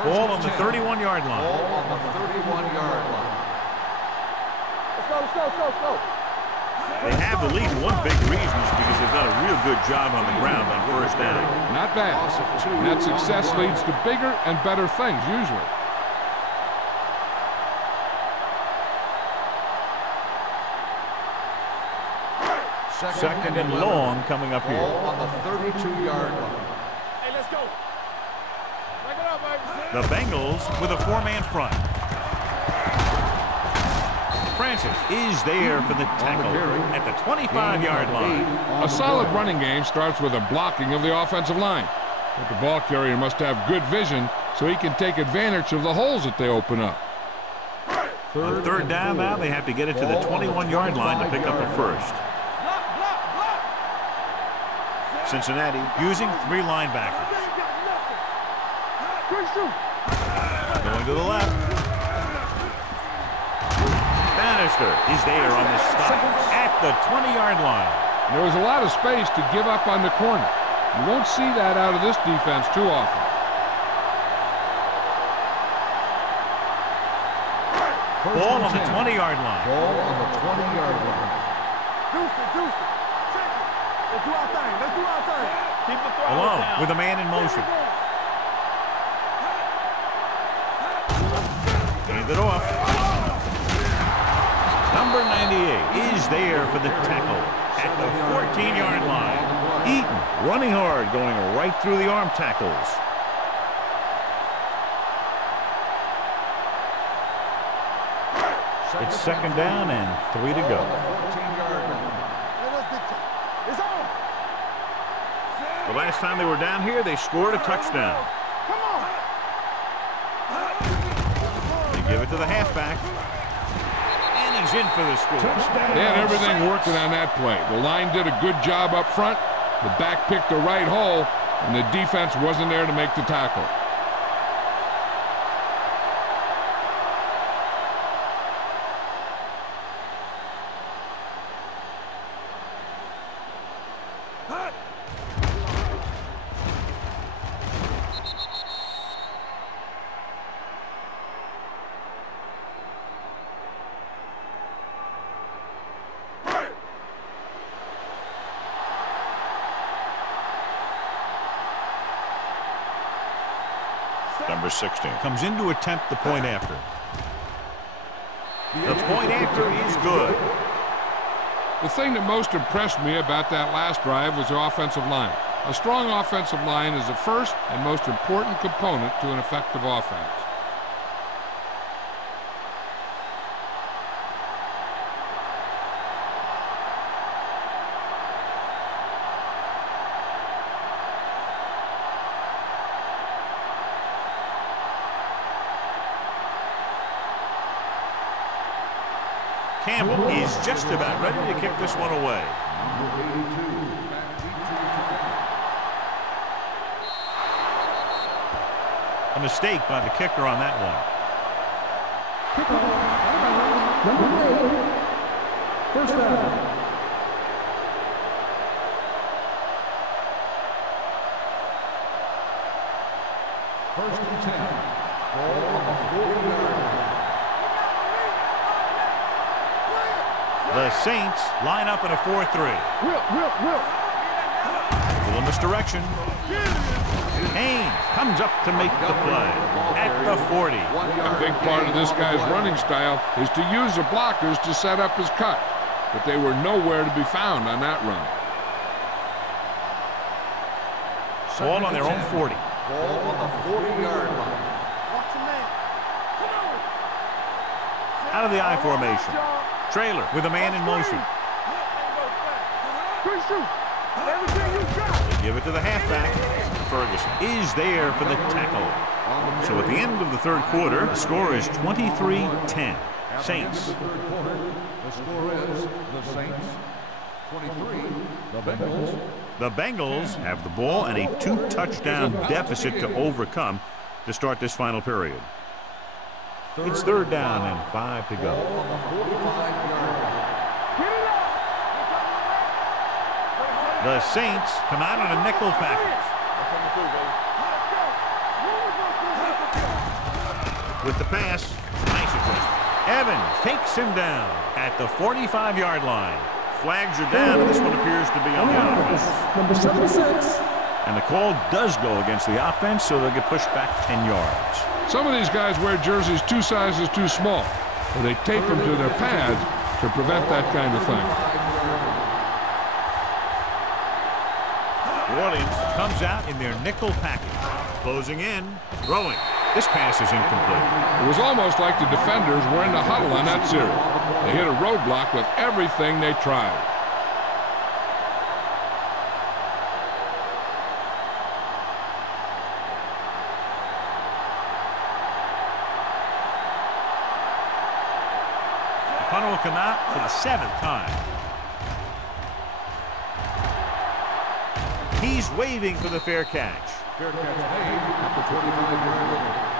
Ball on the 31-yard line. Ball on the 31-yard line. Let's go. They have the lead. One big reason is because they've done a real good job on the ground on first down. Not bad. Loss of 2. And that success leads to bigger and better things, usually. Second and long coming up here. Ball on the 32-yard line. Hey, let's go. Back it up, baby. The Bengals with a 4-man front. Francis is there for the tackle at the 25-yard line. A solid running game starts with a blocking of the offensive line. But the ball carrier must have good vision so he can take advantage of the holes that they open up. On third down now, they have to get it to the 21-yard line to pick up a first. Cincinnati using 3 linebackers. Going to the left. Bannister is there on the stop at the 20-yard line. There was a lot of space to give up on the corner. You won't see that out of this defense too often. Ball on the 20-yard line. Ball on the 20-yard line. Deuce it. Check it. Let's do our thing. Keep the throw Alone down. with a man in motion. Hand it off. Number 98 is there for the tackle at the 14-yard line. Eaton running hard, going right through the arm tackles. It's second down and 3 to go. It's on. The last time they were down here, they scored a touchdown. Come on. They give it to the halfback. And he's in for the score. They had everything working on that play. The line did a good job up front. The back picked the right hole, and the defense wasn't there to make the tackle. Number 16 comes in to attempt the point after. The point after is good. The thing that most impressed me about that last drive was the offensive line. A strong offensive line is the first and most important component to an effective offense. Campbell is just about ready to kick this one away. A mistake by the kicker on that one. Number 8. First down. First and 10. Ball on the 40-yard line. The Saints line up in a 4-3. Will. Little misdirection. Haynes comes up to make the play at the 40. A big part of this guy's running style is to use the blockers to set up his cut, but they were nowhere to be found on that run. Ball on their own 40. Ball on the 40-yard line. Out of the I formation. Trailer with a man in motion. They give it to the halfback. Ferguson is there for the tackle. So at the end of the third quarter, the score is 23-10. Saints. The score is the Saints 23, the Bengals. The Bengals have the ball and a 2-touchdown deficit to overcome to start this final period. It's third down and 5 to go. On the 45-yard line. The Saints come out on a nickel package. With the pass, nice adjustment. Evans takes him down at the 45-yard line. Flags are down, and this one appears to be on the offense. Number 76. And the call does go against the offense, so they'll get pushed back 10 yards. Some of these guys wear jerseys 2 sizes too small, or they tape them to their pads to prevent that kind of thing. New Orleans comes out in their nickel package. Closing in, throwing. This pass is incomplete. It was almost like the defenders were in the huddle on that series. They hit a roadblock with everything they tried. The punter will come out for the 7th time. He's waving for the fair catch. Fair catch made at the 25-yard line.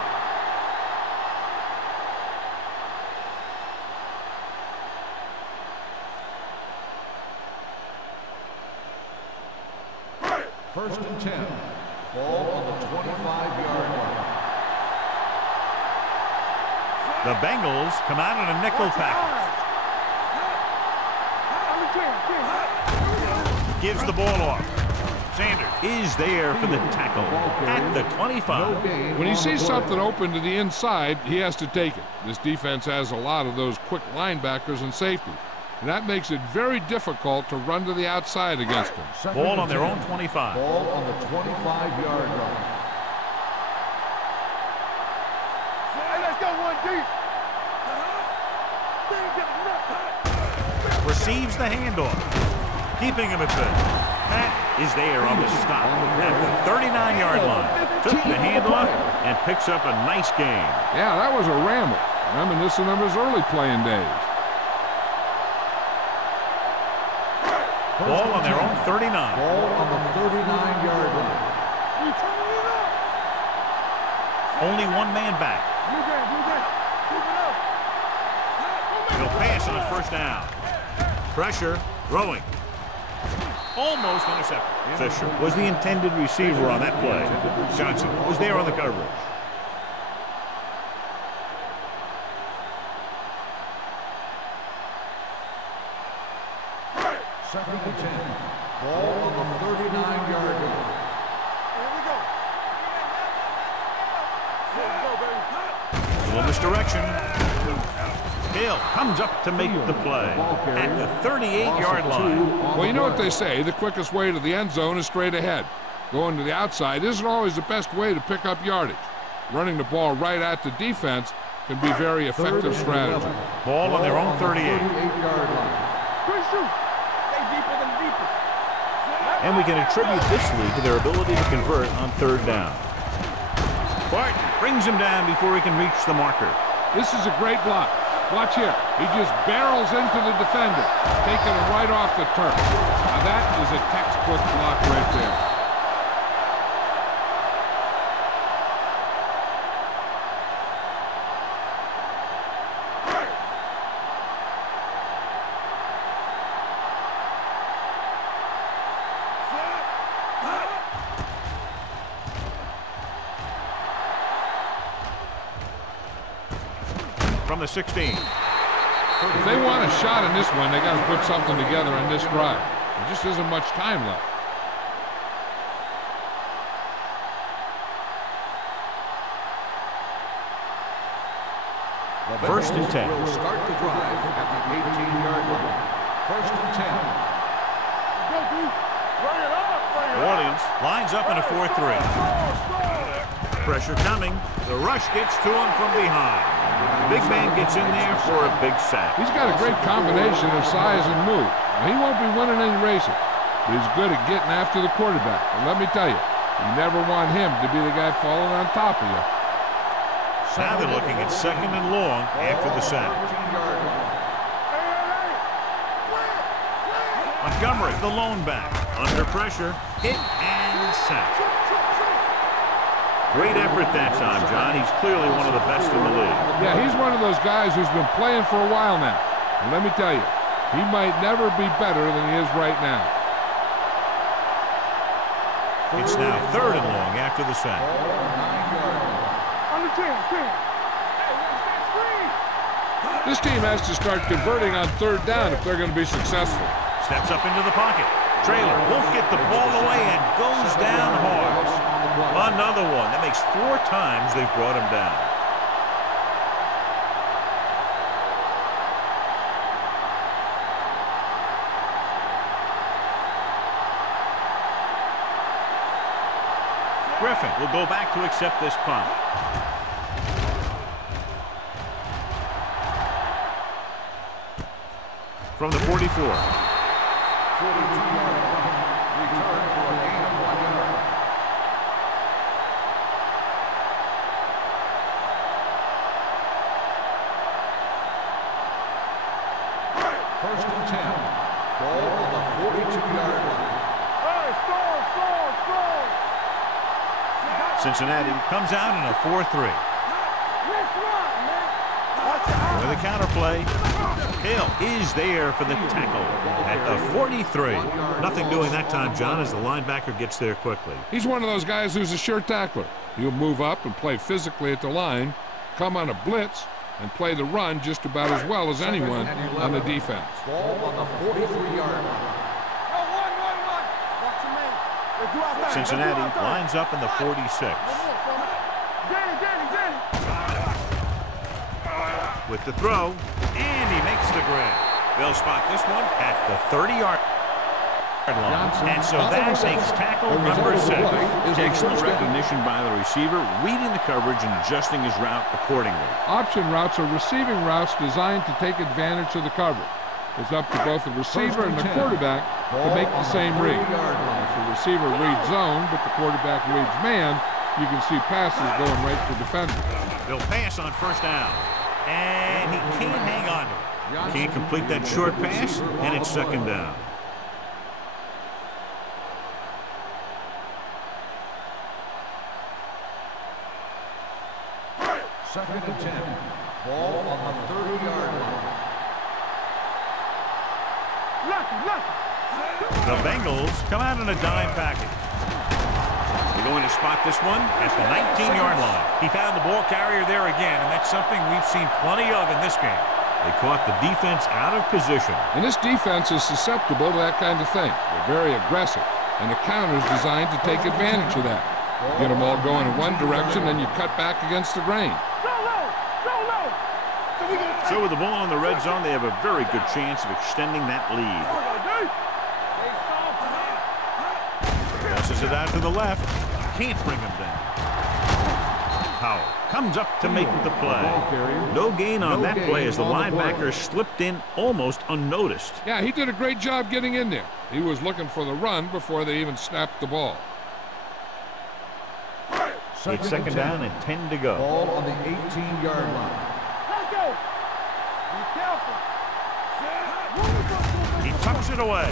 First and 10. Ball on the 25-yard line. The Bengals come out in a nickel package. Gives the ball off. Sanders is there for the tackle at the 25. When he sees something open to the inside, he has to take it. This defense has a lot of those quick linebackers and safeties, and that makes it very difficult to run to the outside against them. Ball on their own 25. Ball on the 25-yard line. Let's go one deep. Receives the handoff, keeping him at bay. Pat is there on the stop at the 39-yard line. Took the handoff and picks up a nice gain. Yeah, that was a ramble, reminiscent of his early playing days. Ball on their own 39. Ball on the 39-yard line. Only one man back. He'll pass on a first down. Pressure, throwing. Almost intercepted. Fisher was the intended receiver on that play. Johnson was there on the coverage. Second and 10. Ball on the 39-yard line. A little misdirection. Hill comes up to make the play at the 38-yard line. Well, you know what they say, the quickest way to the end zone is straight ahead. Going to the outside isn't always the best way to pick up yardage. Running the ball right at the defense can be very effective strategy. Ball on their own 38. 38-yard line. And we can attribute this lead to their ability to convert on third down. Barton brings him down before he can reach the marker. This is a great block. Watch here. He just barrels into the defender, taking him right off the turf. Now that is a textbook block right there. From the 16. If they want a shot in this one, they got to put something together on this drive. There just isn't much time left. First and 10. Will start the drive at the 18-yard line. First and 10. New Orleans lines up in a 4-3. Pressure coming. The rush gets to him from behind. The big man gets in there for a big sack. He's got a great combination of size and move. Now, he won't be winning any races, but he's good at getting after the quarterback. And let me tell you, you never want him to be the guy falling on top of you. Now they're looking at 2nd and long after the sack. Montgomery, the lone back, under pressure, hit and sack. Great effort that time, John. He's clearly one of the best in the league. Yeah, he's one of those guys who's been playing for a while now. And let me tell you, he might never be better than he is right now. It's now 3rd and long after the sack. This team has to start converting on 3rd down if they're going to be successful. Steps up into the pocket. Traylor won't get the ball away and goes down hard. Another one. That makes 4 times they've brought him down. Griffin will go back to accept this punt. From the 44. 42-yard line. Return for a gain of 1 yard. First and 10. Ball on the 42-yard line. Cincinnati comes out in a 4-3. With a counterplay. Hill is there for the tackle at the 43. Nothing doing that time, John, as the linebacker gets there quickly. He's one of those guys who's a sure tackler. He'll move up and play physically at the line, come on a blitz, and play the run just about as well as anyone on the defense. Ball on the 43-yard line. Cincinnati lines up in the 46. With the throw, and he makes the grab. They'll spot this one at the 30-yard line. And so that makes tackle number 6. Excellent recognition by the receiver, reading the coverage and adjusting his route accordingly. Option routes are receiving routes designed to take advantage of the coverage. It's up to both the receiver and the quarterback to make the same read. If the receiver reads zone, but the quarterback reads man, you can see passes going right to defenders. They'll pass on 1st down. And he can't hang on to it. Can't complete that short pass, and it's 2nd down. Second and 10. Ball on the 30-yard line. The Bengals come out in a dime package. They're going to spot this one at the 19-yard line. He found the ball carrier there again, and that's something we've seen plenty of in this game. They caught the defense out of position. And this defense is susceptible to that kind of thing. They're very aggressive, and the counter is designed to take advantage of that. You get them all going in one direction, then you cut back against the grain. So with the ball in the red zone, they have a very good chance of extending that lead. Passes it out to the left. Can't bring him down. Powell comes up to make the play. No gain on that play as the linebacker slipped in almost unnoticed. Yeah, he did a great job getting in there. He was looking for the run before they even snapped the ball. It's 2nd down and 10 to go. Ball on the 18-yard line. tucks it away.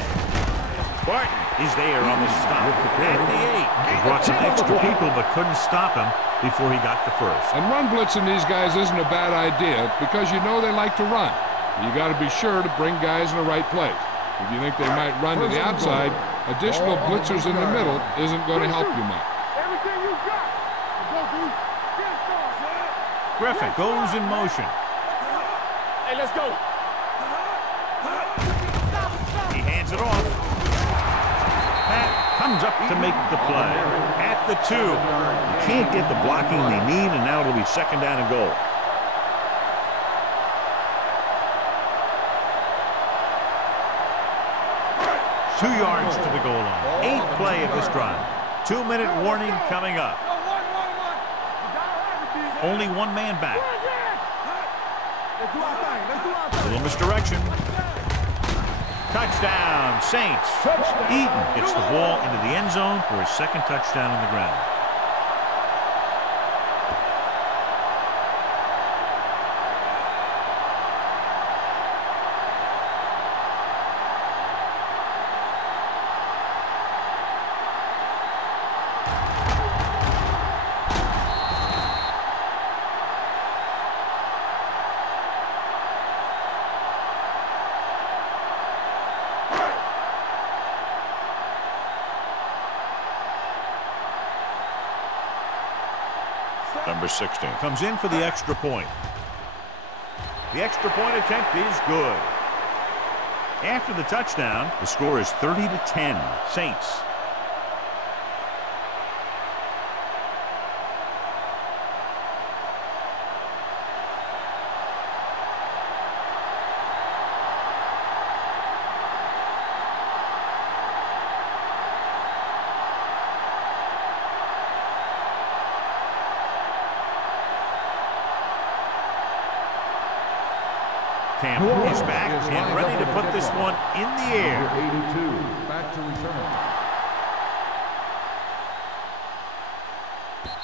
Barton is there on the stop at the 8. He brought some extra people but couldn't stop him before he got the first. And run blitzing these guys isn't a bad idea because you know they like to run. You got to be sure to bring guys in the right place. If you think they might run to the outside, additional blitzers in the middle isn't going to help you much. Everything you got. Let's go, dude. Get it started. Griffin goes in motion. Hey, let's go. He hands it off. Pat comes up to make the play. At the 2. You can't get the blocking they need, and now it'll be second down and goal. Two yards to the goal line. 8th play of this drive. 2-minute warning coming up. Only one man back. A little misdirection. Touchdown, Saints. Eaton gets the ball into the end zone for his second touchdown on the ground. Number 16. Comes in for the extra point. The extra point attempt is good. After the touchdown, the score is 30-10. Saints. Campbell is back and ready to put this one in the air. 82, back to return.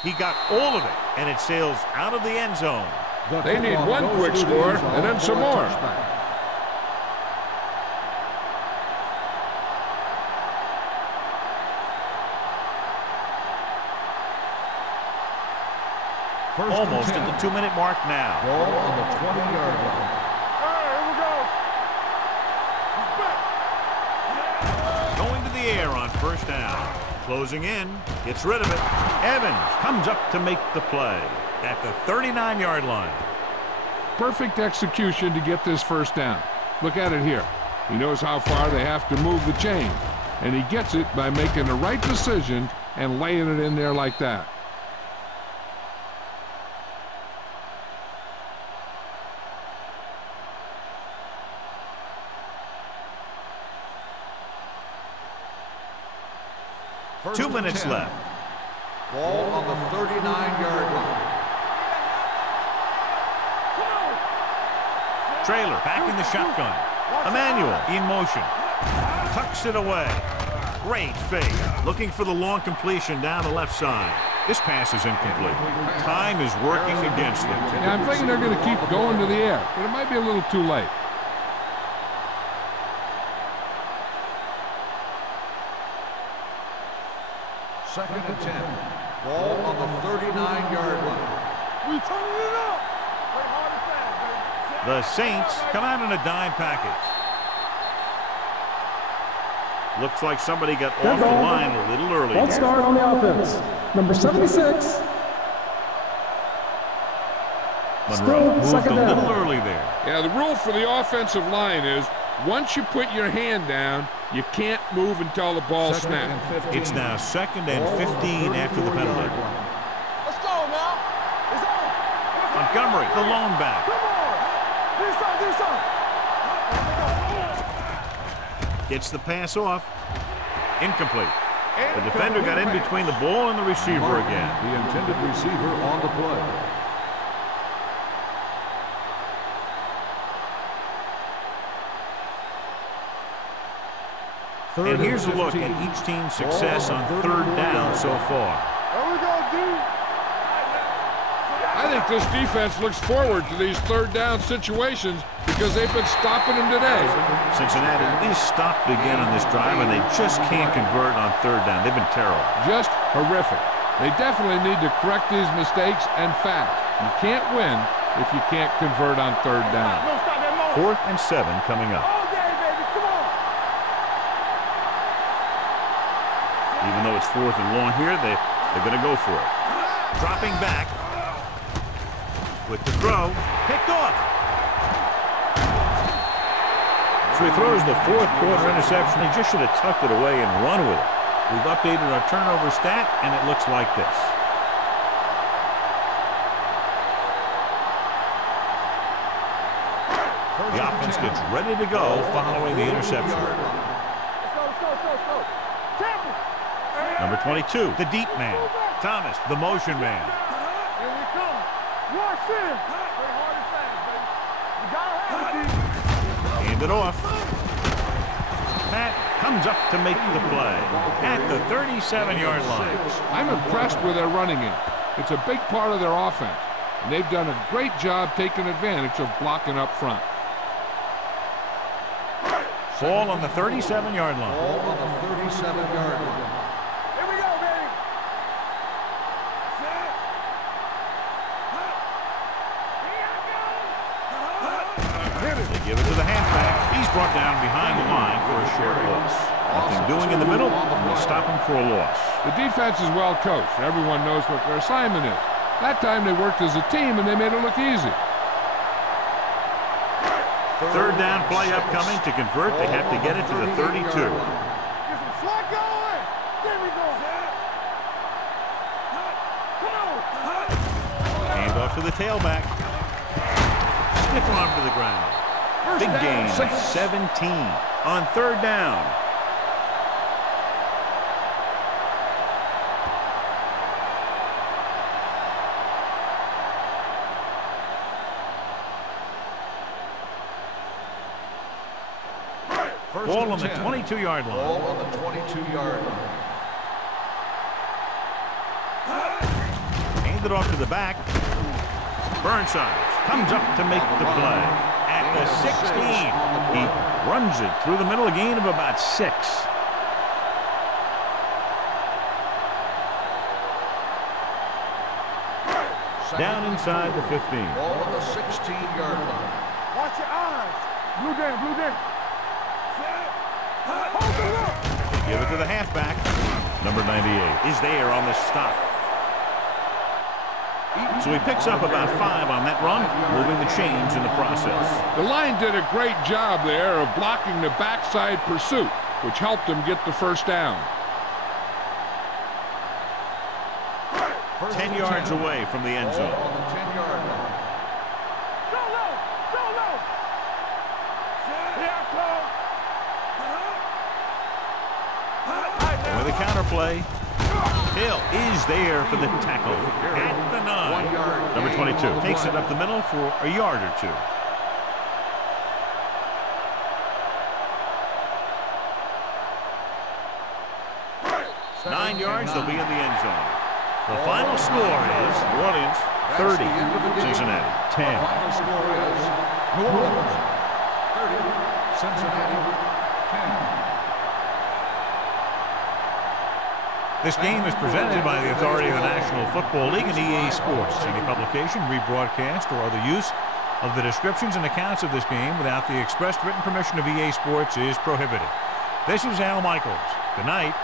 He got all of it, and it sails out of the end zone. They need one quick score and then some more. Almost at the 2-minute mark now. Ball on the 20-yard line. Going to the air on first down. Closing in. Gets rid of it. Evans comes up to make the play at the 39-yard line. Perfect execution to get this first down. Look at it here. He knows how far they have to move the chain, and he gets it by making the right decision and laying it in there like that. First 2 minutes 10. left. Ball on the 39-yard line. Trailer back in the shotgun. Emmanuel in motion. Tucks it away. Great fake. Looking for the long completion down the left side. This pass is incomplete. Time is working against them. Yeah, I'm thinking they're going to keep going to the air, but it might be a little too late. Second and 10. Ball on the 39-yard line. We turning it up. Play hard and fast, baby. The Saints come out in a dime package. Looks like somebody got off the line a little early. Ball start on the offense. Number 76. Monroe moved a second down. little early there. Yeah, the rule for the offensive line is once you put your hand down, you can't move until the ball Second snaps. and 15. It's now 2nd and 15 after the penalty. Let's go now. It's on. Montgomery, the lone back. Come on. This side. Gets the pass off. Incomplete. The defender got in between the ball and the receiver again. The intended receiver on the play. And here's a look at each team's success on 3rd down so far. There we go, dude. I think this defense looks forward to these third-down situations because they've been stopping them today. Cincinnati is stopped again on this drive, and they just can't convert on third down. They've been terrible. Just horrific. They definitely need to correct these mistakes and fast. You can't win if you can't convert on third down. 4th and 7 coming up. All day, baby. Come on. Even though it's 4th and long here, they're going to go for it. Dropping back. With the throw. Picked off. So he throws the 4th quarter interception. He just should have tucked it away and run with it. We've updated our turnover stat, and it looks like this. The offense gets ready to go following the interception. Let's go. Temple. Number 22, the deep man. Thomas, the motion man. Here we come. Rush in. Play hard and fast, baby. You gotta have it, D. Hand it off. Pat comes up to make the play at the 37-yard line. I'm impressed with their running game. It's a big part of their offense, and they've done a great job taking advantage of blocking up front. Ball on the 37-yard line. Ball on the 37-yard line. Here we go, baby. They give it to the halfback. He's brought down behind the line for a short loss. Nothing doing in the middle, and they stop him for a loss. The defense is well coached. Everyone knows what their assignment is. That time they worked as a team, and they made it look easy. Third down play upcoming. To convert, they have to get it to the 32. Get some slot going. There we go. Come on. Hand off to the tailback. Stiff arm to the ground. Big gain, 17 on third down. Ball on the 22-yard line. Ball on the 22-yard line. Hand it off to the back. Burnside comes up to make the play at the 16. He runs it through the middle, a gain of about 6. Down inside the 15. Ball on the 16-yard line. Watch your eyes. Blue down. Hold the look. They give it to the halfback. Number 98 is there on the stop. So he picks up about 5 on that run, moving the chains in the process. The line did a great job there of blocking the backside pursuit, which helped them get the first down. 10 yards away from the end zone. Ball on the 10-yard line. Go low. Here I come. With a counter play, Hill is there for the tackle at the 9. Number 22 takes it up the middle for a yard or 2. Nine yards, they'll be in the end zone. The final score is New Orleans 30, Cincinnati 10. The final score is New Orleans 30, Cincinnati 10. This game is presented by the authority of the National Football League and EA Sports. Any publication, rebroadcast, or other use of the descriptions and accounts of this game without the expressed written permission of EA Sports is prohibited. This is Al Michaels. Good night.